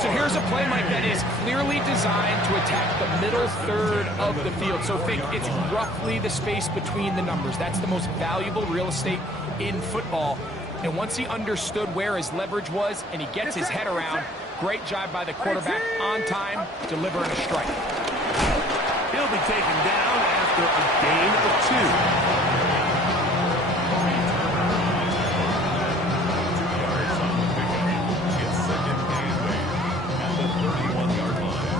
So here's a play, Mike, that is clearly designed to attack the middle third of the field. So think it's roughly the space between the numbers. That's the most valuable real estate in football. And once he understood where his leverage was and he gets his head around, great job by the quarterback on time, delivering a strike. He'll be taken down after a gain of 2. 2 yards on the pickup. It's 2nd and 8 at the 31-yard line.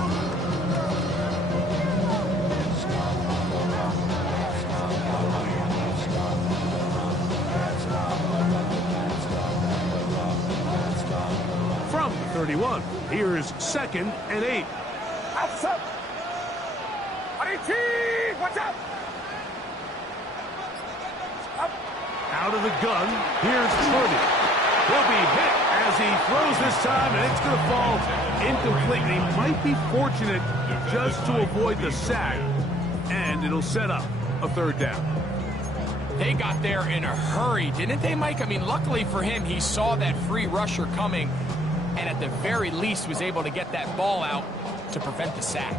From the 31, here's 2nd and 8. Outside. Watch out! Out of the gun, here's Purdy. He'll be hit as he throws this time, and it's going to fall incomplete. He might be fortunate just to avoid the sack, and it'll set up a 3rd down. They got there in a hurry, didn't they, Mike? I mean, luckily for him, he saw that free rusher coming, and at the very least was able to get that ball out to prevent the sack.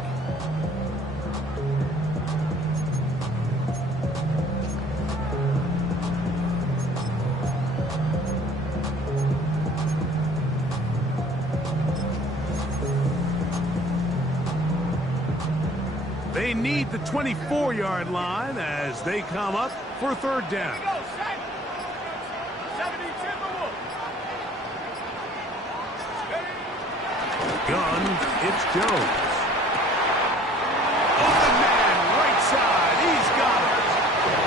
They need the 24-yard line as they come up for 3rd down. Gun, it's Jones. Open man, right side, he's got it.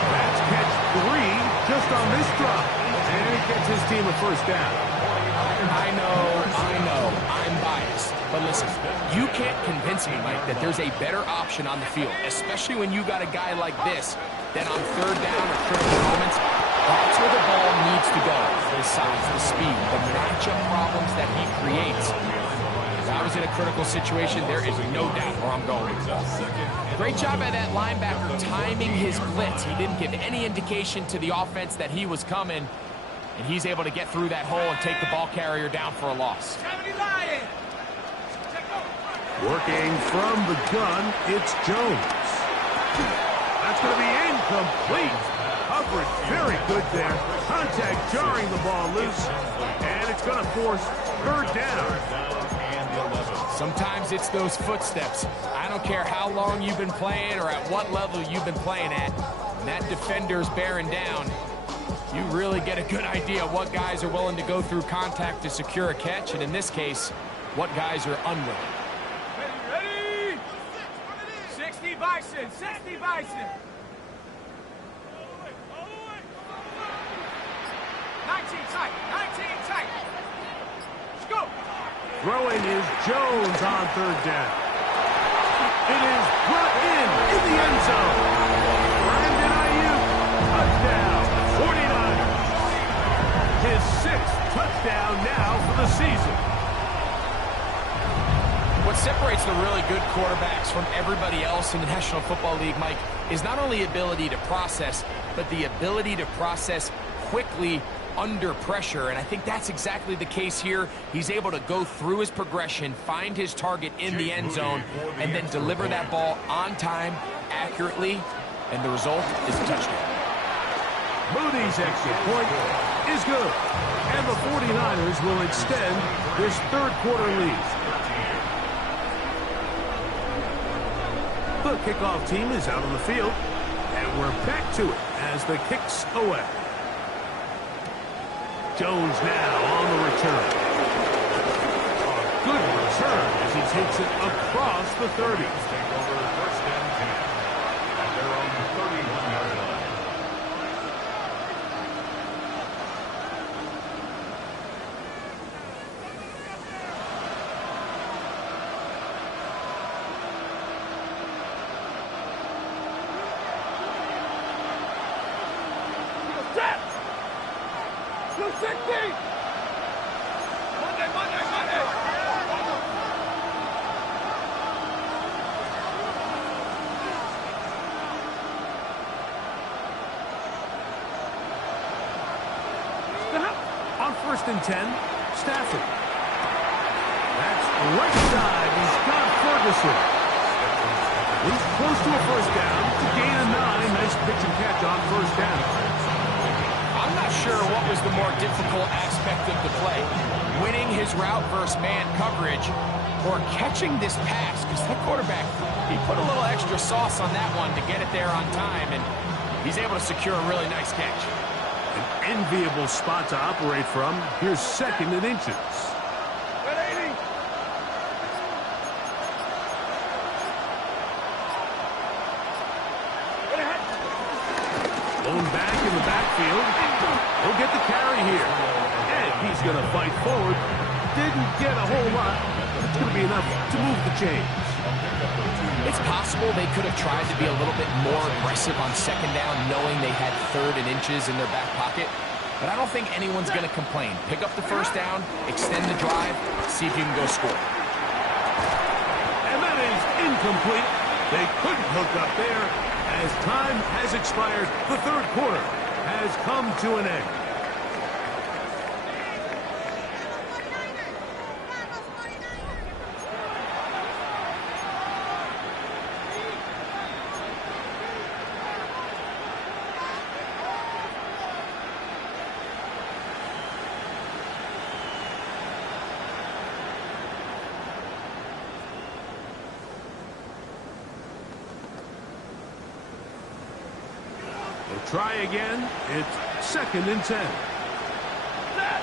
That's catch 3 just on this drop. And he gets his team a 1st down. I know, I'm biased. But listen, you can't convince me, Mike, that there's a better option on the field, especially when you got a guy like this, that on 3rd down or critical moments, that's where the ball needs to go. The size, the speed, the matchup problems that he creates. If I was in a critical situation, there is no doubt where I'm going. Great job by that linebacker timing his blitz. He didn't give any indication to the offense that he was coming, and he's able to get through that hole and take the ball carrier down for a loss. Working from the gun, it's Jones. That's going to be incomplete. Coverage very good there. Contact jarring the ball loose. And it's It's going to force third down. And 11. Sometimes it's those footsteps. I don't care how long you've been playing or at what level you've been playing at. When that defender's bearing down, you really get a good idea of what guys are willing to go through contact to secure a catch, and in this case, what guys are unwilling. Ready? 60 Bison, 60 Bison. 19 tight, 19 tight. Let's go. Throwing is Jones on third down. It is brought in the end zone. Brandon Ayuk, touchdown, 49ers. His 6th touchdown now for the season. What separates the really good quarterbacks from everybody else in the National Football League, Mike, is not only ability to process, but the ability to process quickly under pressure, and I think that's exactly the case here. He's able to go through his progression, find his target in the end zone, and then deliver that ball on time, accurately, and the result is a touchdown. Moody's extra point is good, and the 49ers will extend this third quarter lead. The kickoff team is out on the field, and we're back to it as the kick's away. Jones now on the return. A good return as he takes it across the 30. Take over first and 10 at their own 31-yard line. Set. 260. Monday. On first and 10, Stafford. That's right side. He's got Ferguson. He's close to a first down to gain a 9. Nice pitch and catch on first down. I'm not sure what was the more difficult aspect of the play, winning his route versus man coverage or catching this pass, because that quarterback, he put a little extra sauce on that one to get it there on time, and he's able to secure a really nice catch. An enviable spot to operate from. Here's second and inches. Ready? Blown back in the backfield. He'll get the carry here. And he's going to fight forward. Didn't get a whole lot, but it's going to be enough to move the chains. It's possible they could have tried to be a little bit more aggressive on second down, knowing they had third and inches in their back pocket. But I don't think anyone's going to complain. Pick up the first down, extend the drive, see if you can go score. And that is incomplete. They couldn't hook up there. As time has expired, the third quarter has come to an end. They'll try again. It's second and 10. Set.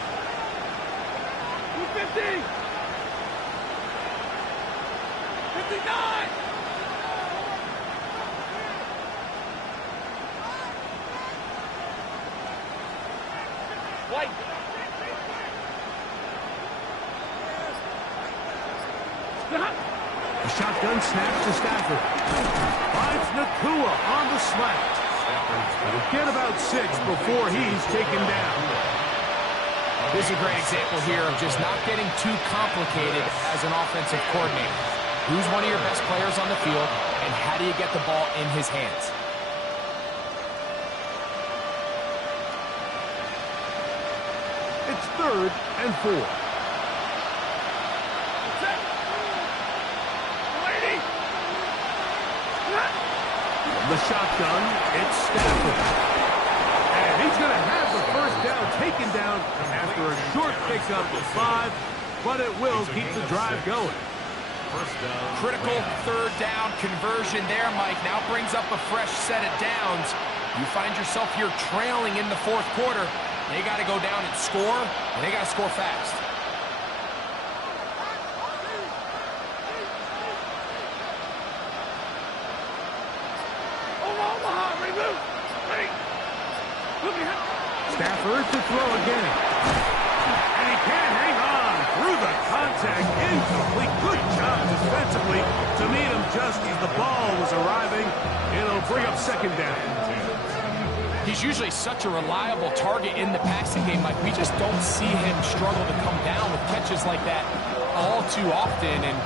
250. 59. White. The shotgun snap to Stafford. Finds Nakua on the slant. He'll get about 6 before he's taken down. This is a great example here of just not getting too complicated as an offensive coordinator. Who's one of your best players on the field, and how do you get the ball in his hands? It's third and 4. Set. Lady. From the shotgun, it's Stafford. And he's going to have the first down taken down after a short pickup of 5, but it will keep the drive going. First down. Critical third down conversion there, Mike. Now brings up a fresh set of downs. You find yourself here trailing in the fourth quarter. They got to go down and score, and they got to score fast. Stafford to throw again. And he can't hang on. Through the contact, incomplete. Good job defensively to meet him just as the ball was arriving. It'll bring up second down. He's usually such a reliable target in the passing game. Like, we just don't see him struggle to come down with catches like that all too often. And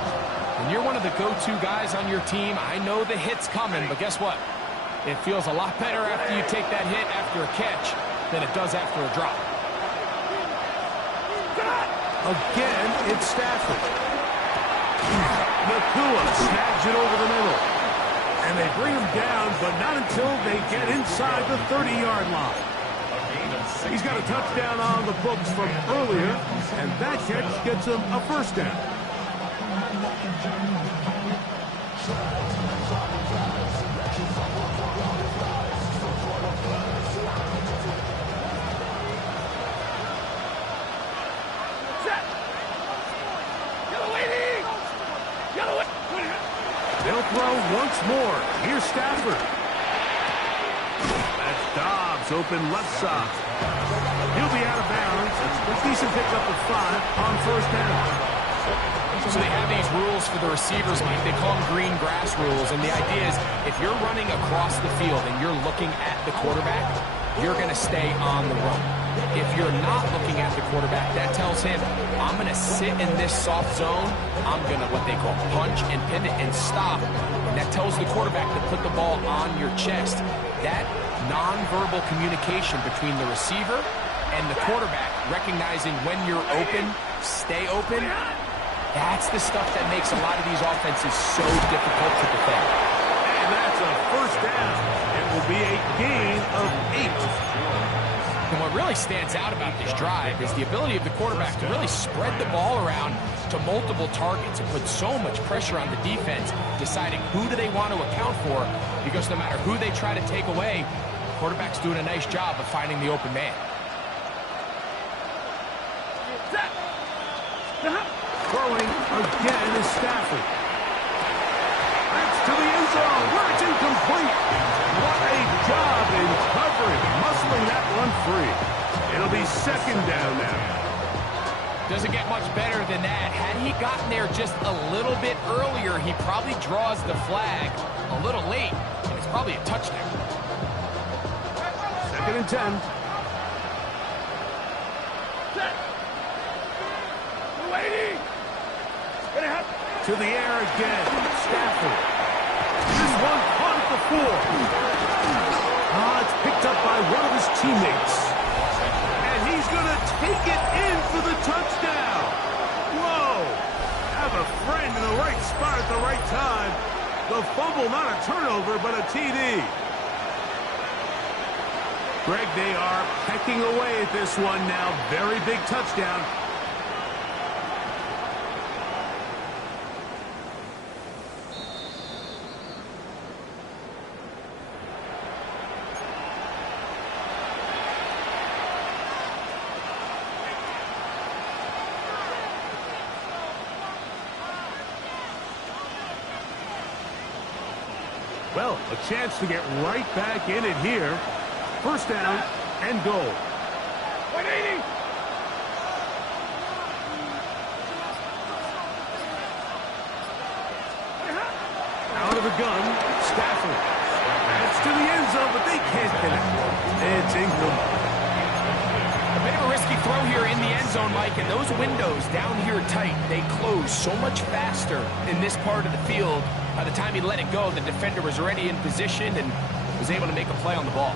when you're one of the go-to guys on your team, I know the hit's coming, but guess what? It feels a lot better after you take that hit after a catch than it does after a drop. Again, it's Stafford. Nakua snags it over the middle. And they bring him down, but not until they get inside the 30-yard line. He's got a touchdown on the books from earlier, and that catch gets him a first down. They'll throw once more. Here's Stafford. That's Dobbs open left side. He'll be out of bounds. It's a decent pickup of 5 on first down. So they have these rules for the receivers, Mike. They call them green grass rules. And the idea is if you're running across the field and you're looking at the quarterback, you're going to stay on the run. If you're not looking at the quarterback, that tells him, I'm going to sit in this soft zone. I'm going to, what they call, punch and pivot and stop. And that tells the quarterback to put the ball on your chest. That nonverbal communication between the receiver and the quarterback, recognizing when you're open, stay open, that's the stuff that makes a lot of these offenses so difficult to defend. And that's a first down. It will be a gain of 8. And what really stands out about this drive is the ability of the quarterback to really spread the ball around to multiple targets and put so much pressure on the defense, deciding who do they want to account for, because no matter who they try to take away, the quarterback's doing a nice job of finding the open man. Throwing again is Stafford. That's to the end zone where it's incomplete. What a job in covering, muscling that one free. It'll be second down now. Doesn't get much better than that. Had he gotten there just a little bit earlier, he probably draws the flag a little late, and it's probably a touchdown. Second and 10. To the air again, Stafford. This one caught at the 4. It's picked up by one of his teammates. And he's going to take it in for the touchdown. Whoa! Have a friend in the right spot at the right time. The fumble, not a turnover, but a TD. Greg, they are pecking away at this one now. Very big touchdown. Well, a chance to get right back in it here. First down and goal. 180. Out of the gun, Stafford. It's to the end zone, but they can't connect. It's incomplete. A bit of a risky throw here in the end zone, Mike, and those windows down here tight, they close so much faster in this part of the field. By the time he let it go, the defender was already in position and was able to make a play on the ball.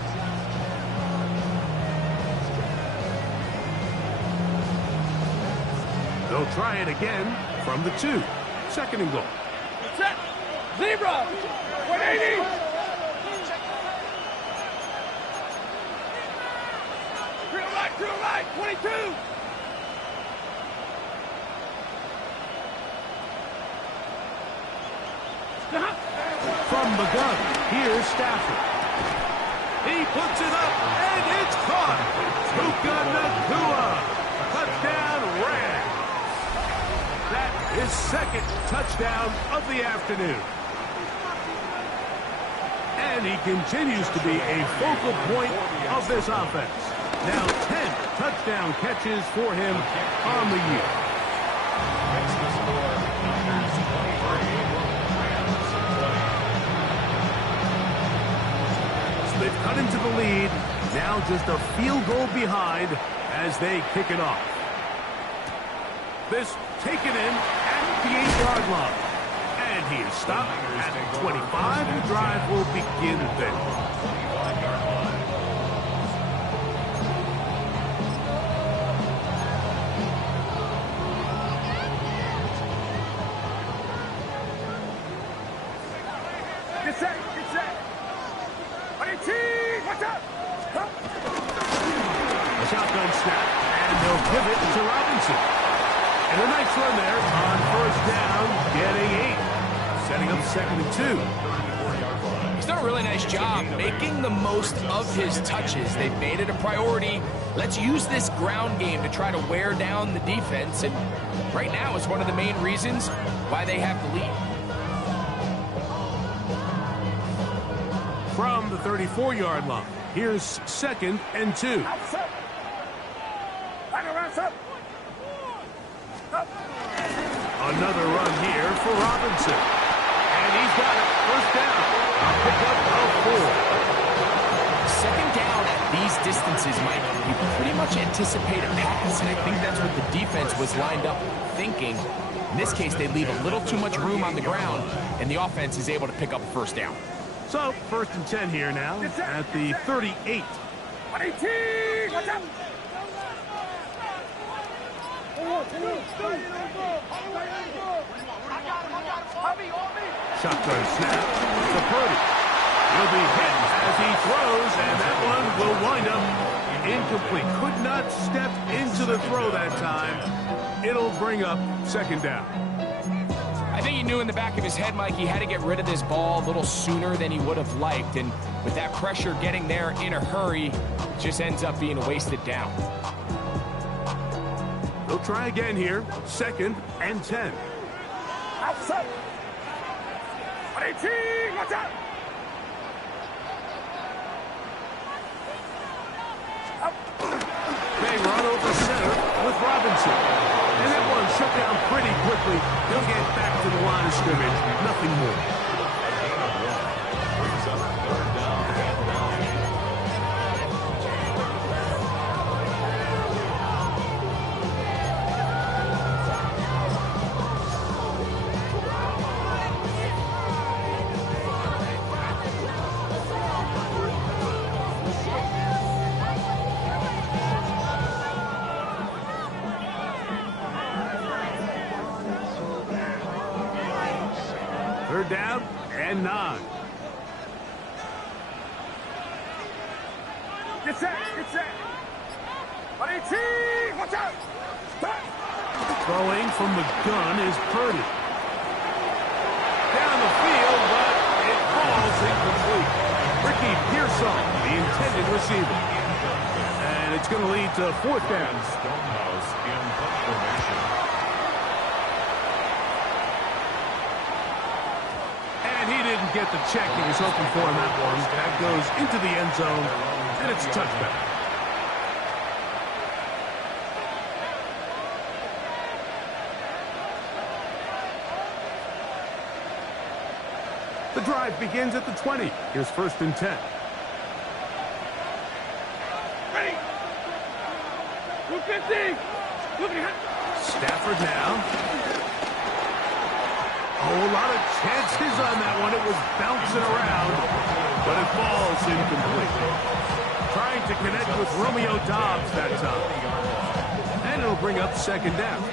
They'll try it again from the 2. Second and goal. Set. Zebra. 180. 22! From the gun, here's Stafford. He puts it up, and it's caught. Puka Nacua. Touchdown, Rams. That is second touchdown of the afternoon. And he continues to be a focal point of this offense. Now 10 touchdown catches for him on the year. Makes the score. Packers 23, Rams 20. They've cut into the lead. Now just a field goal behind as they kick it off. This taken in at the 8-yard line. And he is stopped at 25. The drive will begin then. 25-yard line. Get set! Get set! 22! Watch out! A shotgun snap. And they'll give it to Robinson. And a nice run there on first down, getting 8. Setting up 2nd and 2. He's done a really nice job making the most of his touches. They've made it a priority. Let's use this ground game to try to wear down the defense. And right now is one of the main reasons why they have the lead. From the 34-yard line, here's 2nd and 2. Outside! Back around, son! Up! Another run here for Robinson. And he's got it. First down. A pickup of 4. Second down at these distances, Mike, you pretty much anticipate a pass, and I think that's what the defense was lined up thinking. In this case, they leave a little too much room on the ground, and the offense is able to pick up a first down. So, 1st and 10 here now at the 38. 18! Watch out! Shotgun snap to Purdy. He'll be hit as he throws, and that one will wind up incomplete. Could not step into the throw that time. It'll bring up 2nd down. I think he knew in the back of his head, Mike, he had to get rid of this ball a little sooner than he would have liked. And with that pressure getting there in a hurry, it just ends up being a wasted down. They'll try again here. 2nd and 10. Outside! 18! Watch out! They run over center with Robinson. And that one shut down pretty quickly. He'll get back to the line of scrimmage. Nothing more. Brings up 3rd down and 9. Third down and 9. Get set! Get set! 18! Watch out! Stop! Throwing from the gun is Purdy. Down the field, but it falls incomplete. Ricky Pearson, the intended receiver. And it's going to lead to 4th down. Stonehouse in punt formation. And he didn't get the check he was hoping for on that one. That goes into the end zone, and it's a touchback. The drive begins at the 20. Here's 1st and 10. Ready! 250! Looking at... Stafford now. A whole lot of chances on that one. It was bouncing around, but it falls incomplete. Trying to connect with Romeo Doubs that time. And it'll bring up 2nd down.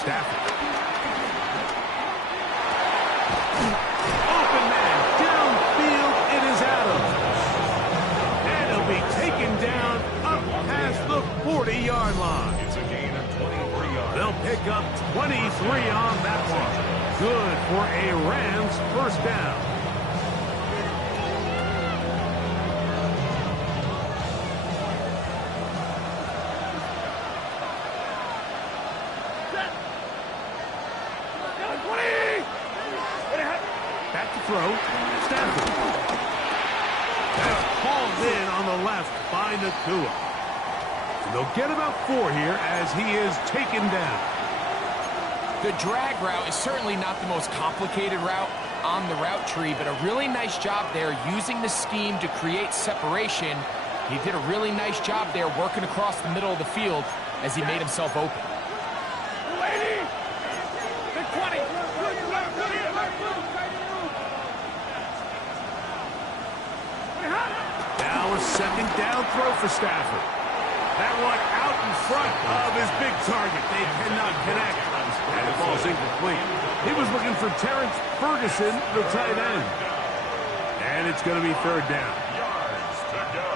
Stafford. Open man, downfield, it is Adams. And he'll be taken down up past the 40-yard line. It's a gain of 23 yards. They'll pick up 23 on that one. Good for a Rams first down. Back to throw. Stafford. That's hauled in on the left by Nakua. And they'll get about 4 here as he is taken down. The drag route is certainly not the most complicated route on the route tree, but a really nice job there using the scheme to create separation. He did a really nice job there working across the middle of the field as he made himself open. Now a second down throw for Stafford. That one out in front of his big target. They cannot connect. And it falls incomplete. He was looking for Terrence Ferguson, the tight end. And it's going to be third down. Yards to go.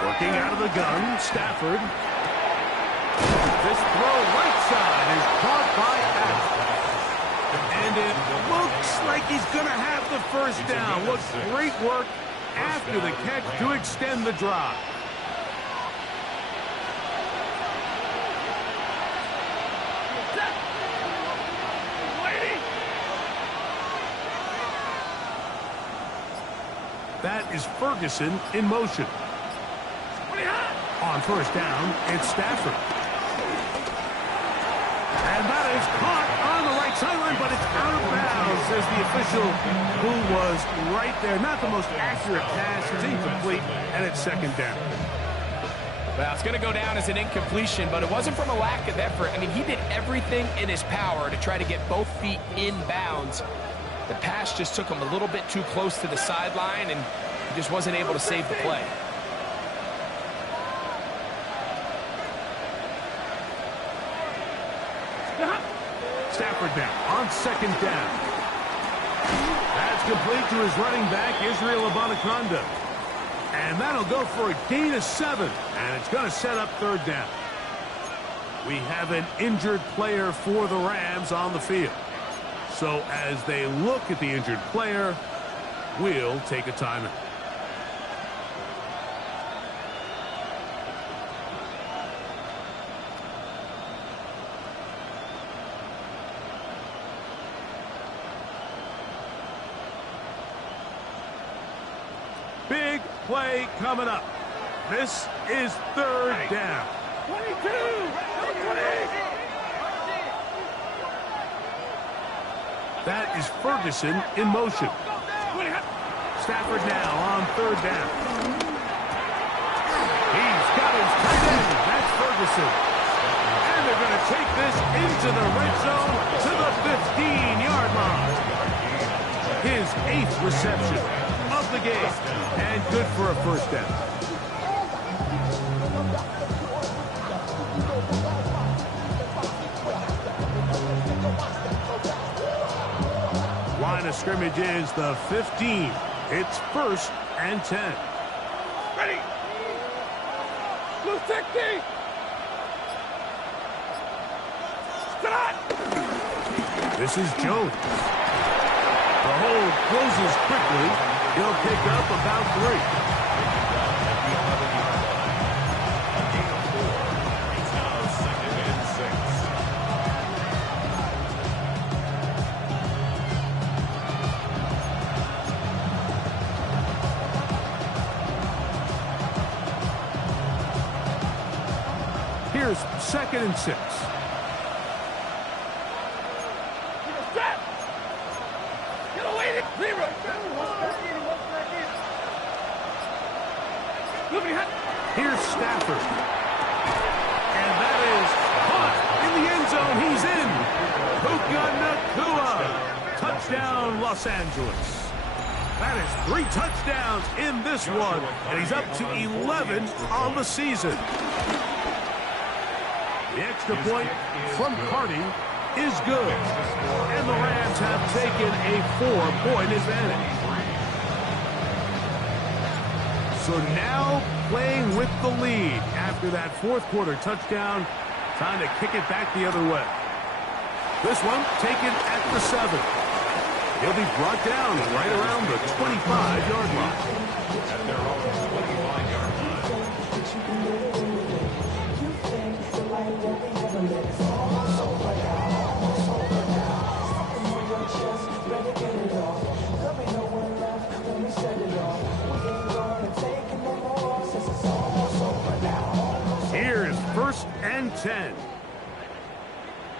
Working out of the gun, Stafford. This throw right side is caught by Adams. And it looks like he's going to have the first down. Looks great work after the catch to extend the drive. That is Ferguson in motion. On first down, it's Stafford. And that is caught on the right sideline, but it's out of bounds, says the official, who was right there. Not the most accurate pass. It's incomplete, and it's second down. Well, it's going to go down as an incompletion, but it wasn't from a lack of effort. I mean, he did everything in his power to try to get both feet in bounds. The pass just took him a little bit too close to the sideline, and he just wasn't able to save the play. Stafford down on second down. That's complete to his running back, Israel Abanikanda. And that'll go for a gain of 7. And it's going to set up third down. We have an injured player for the Rams on the field. So as they look at the injured player, we'll take a timeout. Big play coming up. This is third down. 22! 20! That is Ferguson in motion. Stafford now on third down. He's got his tight end. That's Ferguson. And they're going to take this into the red zone to the 15-yard line. His 8th reception of the game. And good for a first down. Line of scrimmage is the 15. It's 1st and 10. Ready! Blue 60! Start! This is Jones. The hold closes quickly. He'll pick up about 3. It's now 2nd and 6. Here's 2nd and 6. Stop! Get away! Zero! Here's Stafford. And that is caught in the end zone. He's in. Puka Nacua. Touchdown, Los Angeles. That is 3 touchdowns in this one. And he's up to 11 on the season. The extra point from Carney is good. And the Rams have taken a 4-point advantage. So now playing with the lead after that fourth quarter touchdown, trying to kick it back the other way. This one taken at the 7. He'll be brought down right around the 25-yard line. At their own 25-yard Here's 1st and 10.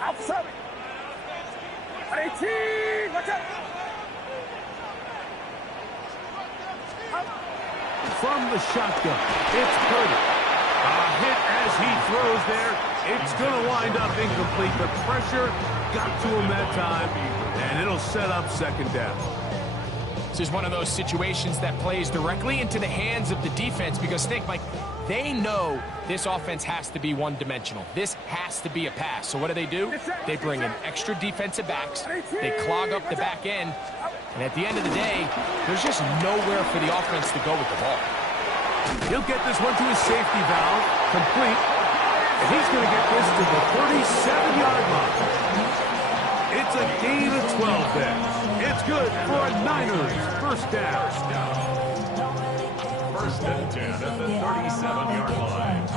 Outside. 18. Watch out. From the shotgun, it's Purdy. A hit as he throws there. It's going to wind up incomplete. The pressure got to him that time, and it'll set up 2nd down. This is one of those situations that plays directly into the hands of the defense because, think, Mike, they know this offense has to be one-dimensional. This has to be a pass. So what do? They bring in extra defensive backs. They clog up the back end. And at the end of the day, there's just nowhere for the offense to go with the ball. He'll get this one to his safety valve, complete. And he's going to get this to the 37-yard line. It's a gain of 12 there. It's good for a Niners 1st down. 1st and 10 at the 37-yard line.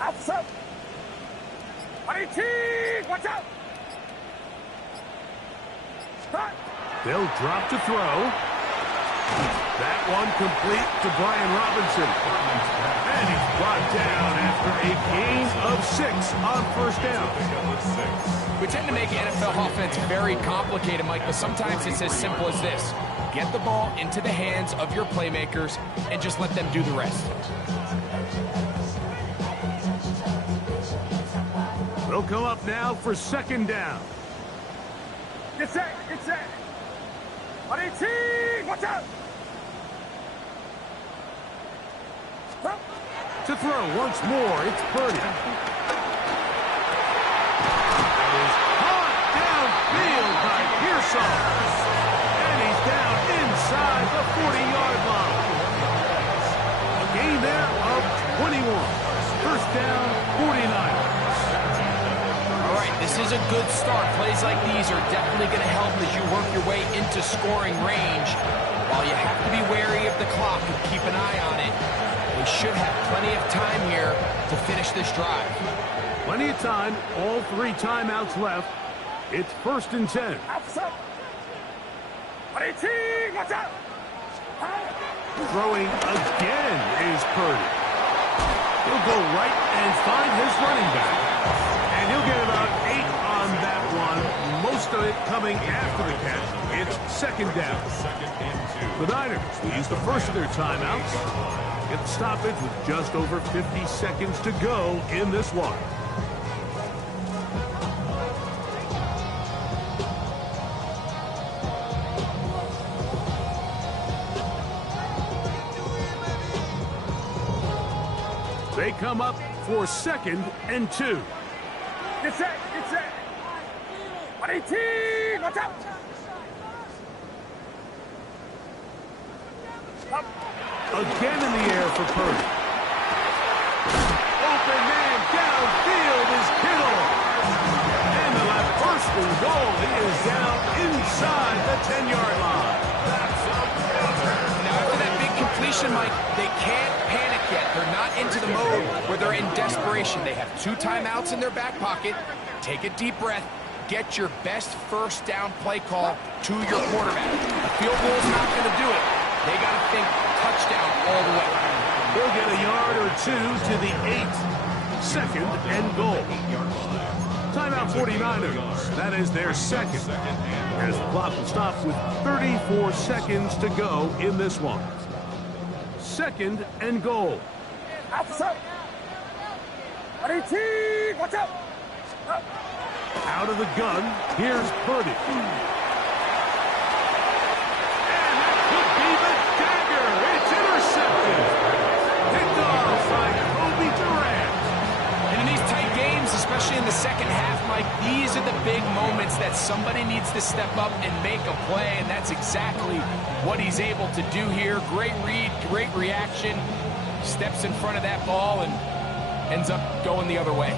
Outside. 18. Watch out. Start. They'll drop to throw. That one complete to Brian Robinson. And he's brought down after a gain of 6 on 1st down. We tend to make NFL offense very complicated, Mike, but sometimes it's as simple as this. Get the ball into the hands of your playmakers and just let them do the rest. They'll come up now for 2nd down. Get set. Get set. 18. Watch out. Stop. To throw once more, it's Purdy. That is caught downfield by Pearson. And he's down inside the 40-yard line. A gain there of 21. 1st down, 49ers. All right, this is a good start. Plays like these are definitely going to help as you work your way into scoring range. While you have to be wary of the clock and keep an eye on it, they should have plenty of time here to finish this drive. Plenty of time, all 3 timeouts left. It's 1st and 10. Outside. 18. Watch out. Throwing again is Purdy. He'll go right and find his running back. And he'll get about 8 on that one. Most of it coming after the catch. It's 2nd down. The Niners will use the first of their timeouts. Get the stoppage with just over 50 seconds to go in this one. They come up for 2nd and 2. Get set. Get set. 18. Watch out. Up. Again in the air for Purdy. Open man downfield is Kittle. And the left 1st and goal. He is down inside the 10-yard line. Now after that big completion, Mike, they can't panic yet. They're not into the mode where they're in desperation. They have 2 timeouts in their back pocket. Take a deep breath. Get your best first down play call to your quarterback. A field goal is not going to do it. They got to think touchdown all the way. They'll get a yard or 2 to the 8. Second and goal. Timeout 49ers. That is their second. As the clock will stop with 34 seconds to go in this one. Second and goal. Outside. Watch out. Out of the gun, here's Purdy. And that could be the dagger. It's intercepted. Picked off by Kobe Durant. And in these tight games, especially in the second half, Mike, these are the big moments that somebody needs to step up and make a play, and that's exactly what he's able to do here. Great read, great reaction. Steps in front of that ball and ends up going the other way.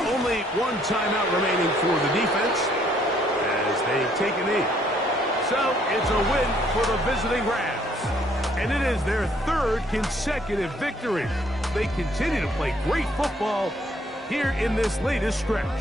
Only 1 timeout remaining for the defense as they take a knee. So it's a win for the visiting Rams. And it is their 3rd consecutive victory. They continue to play great football here in this latest stretch.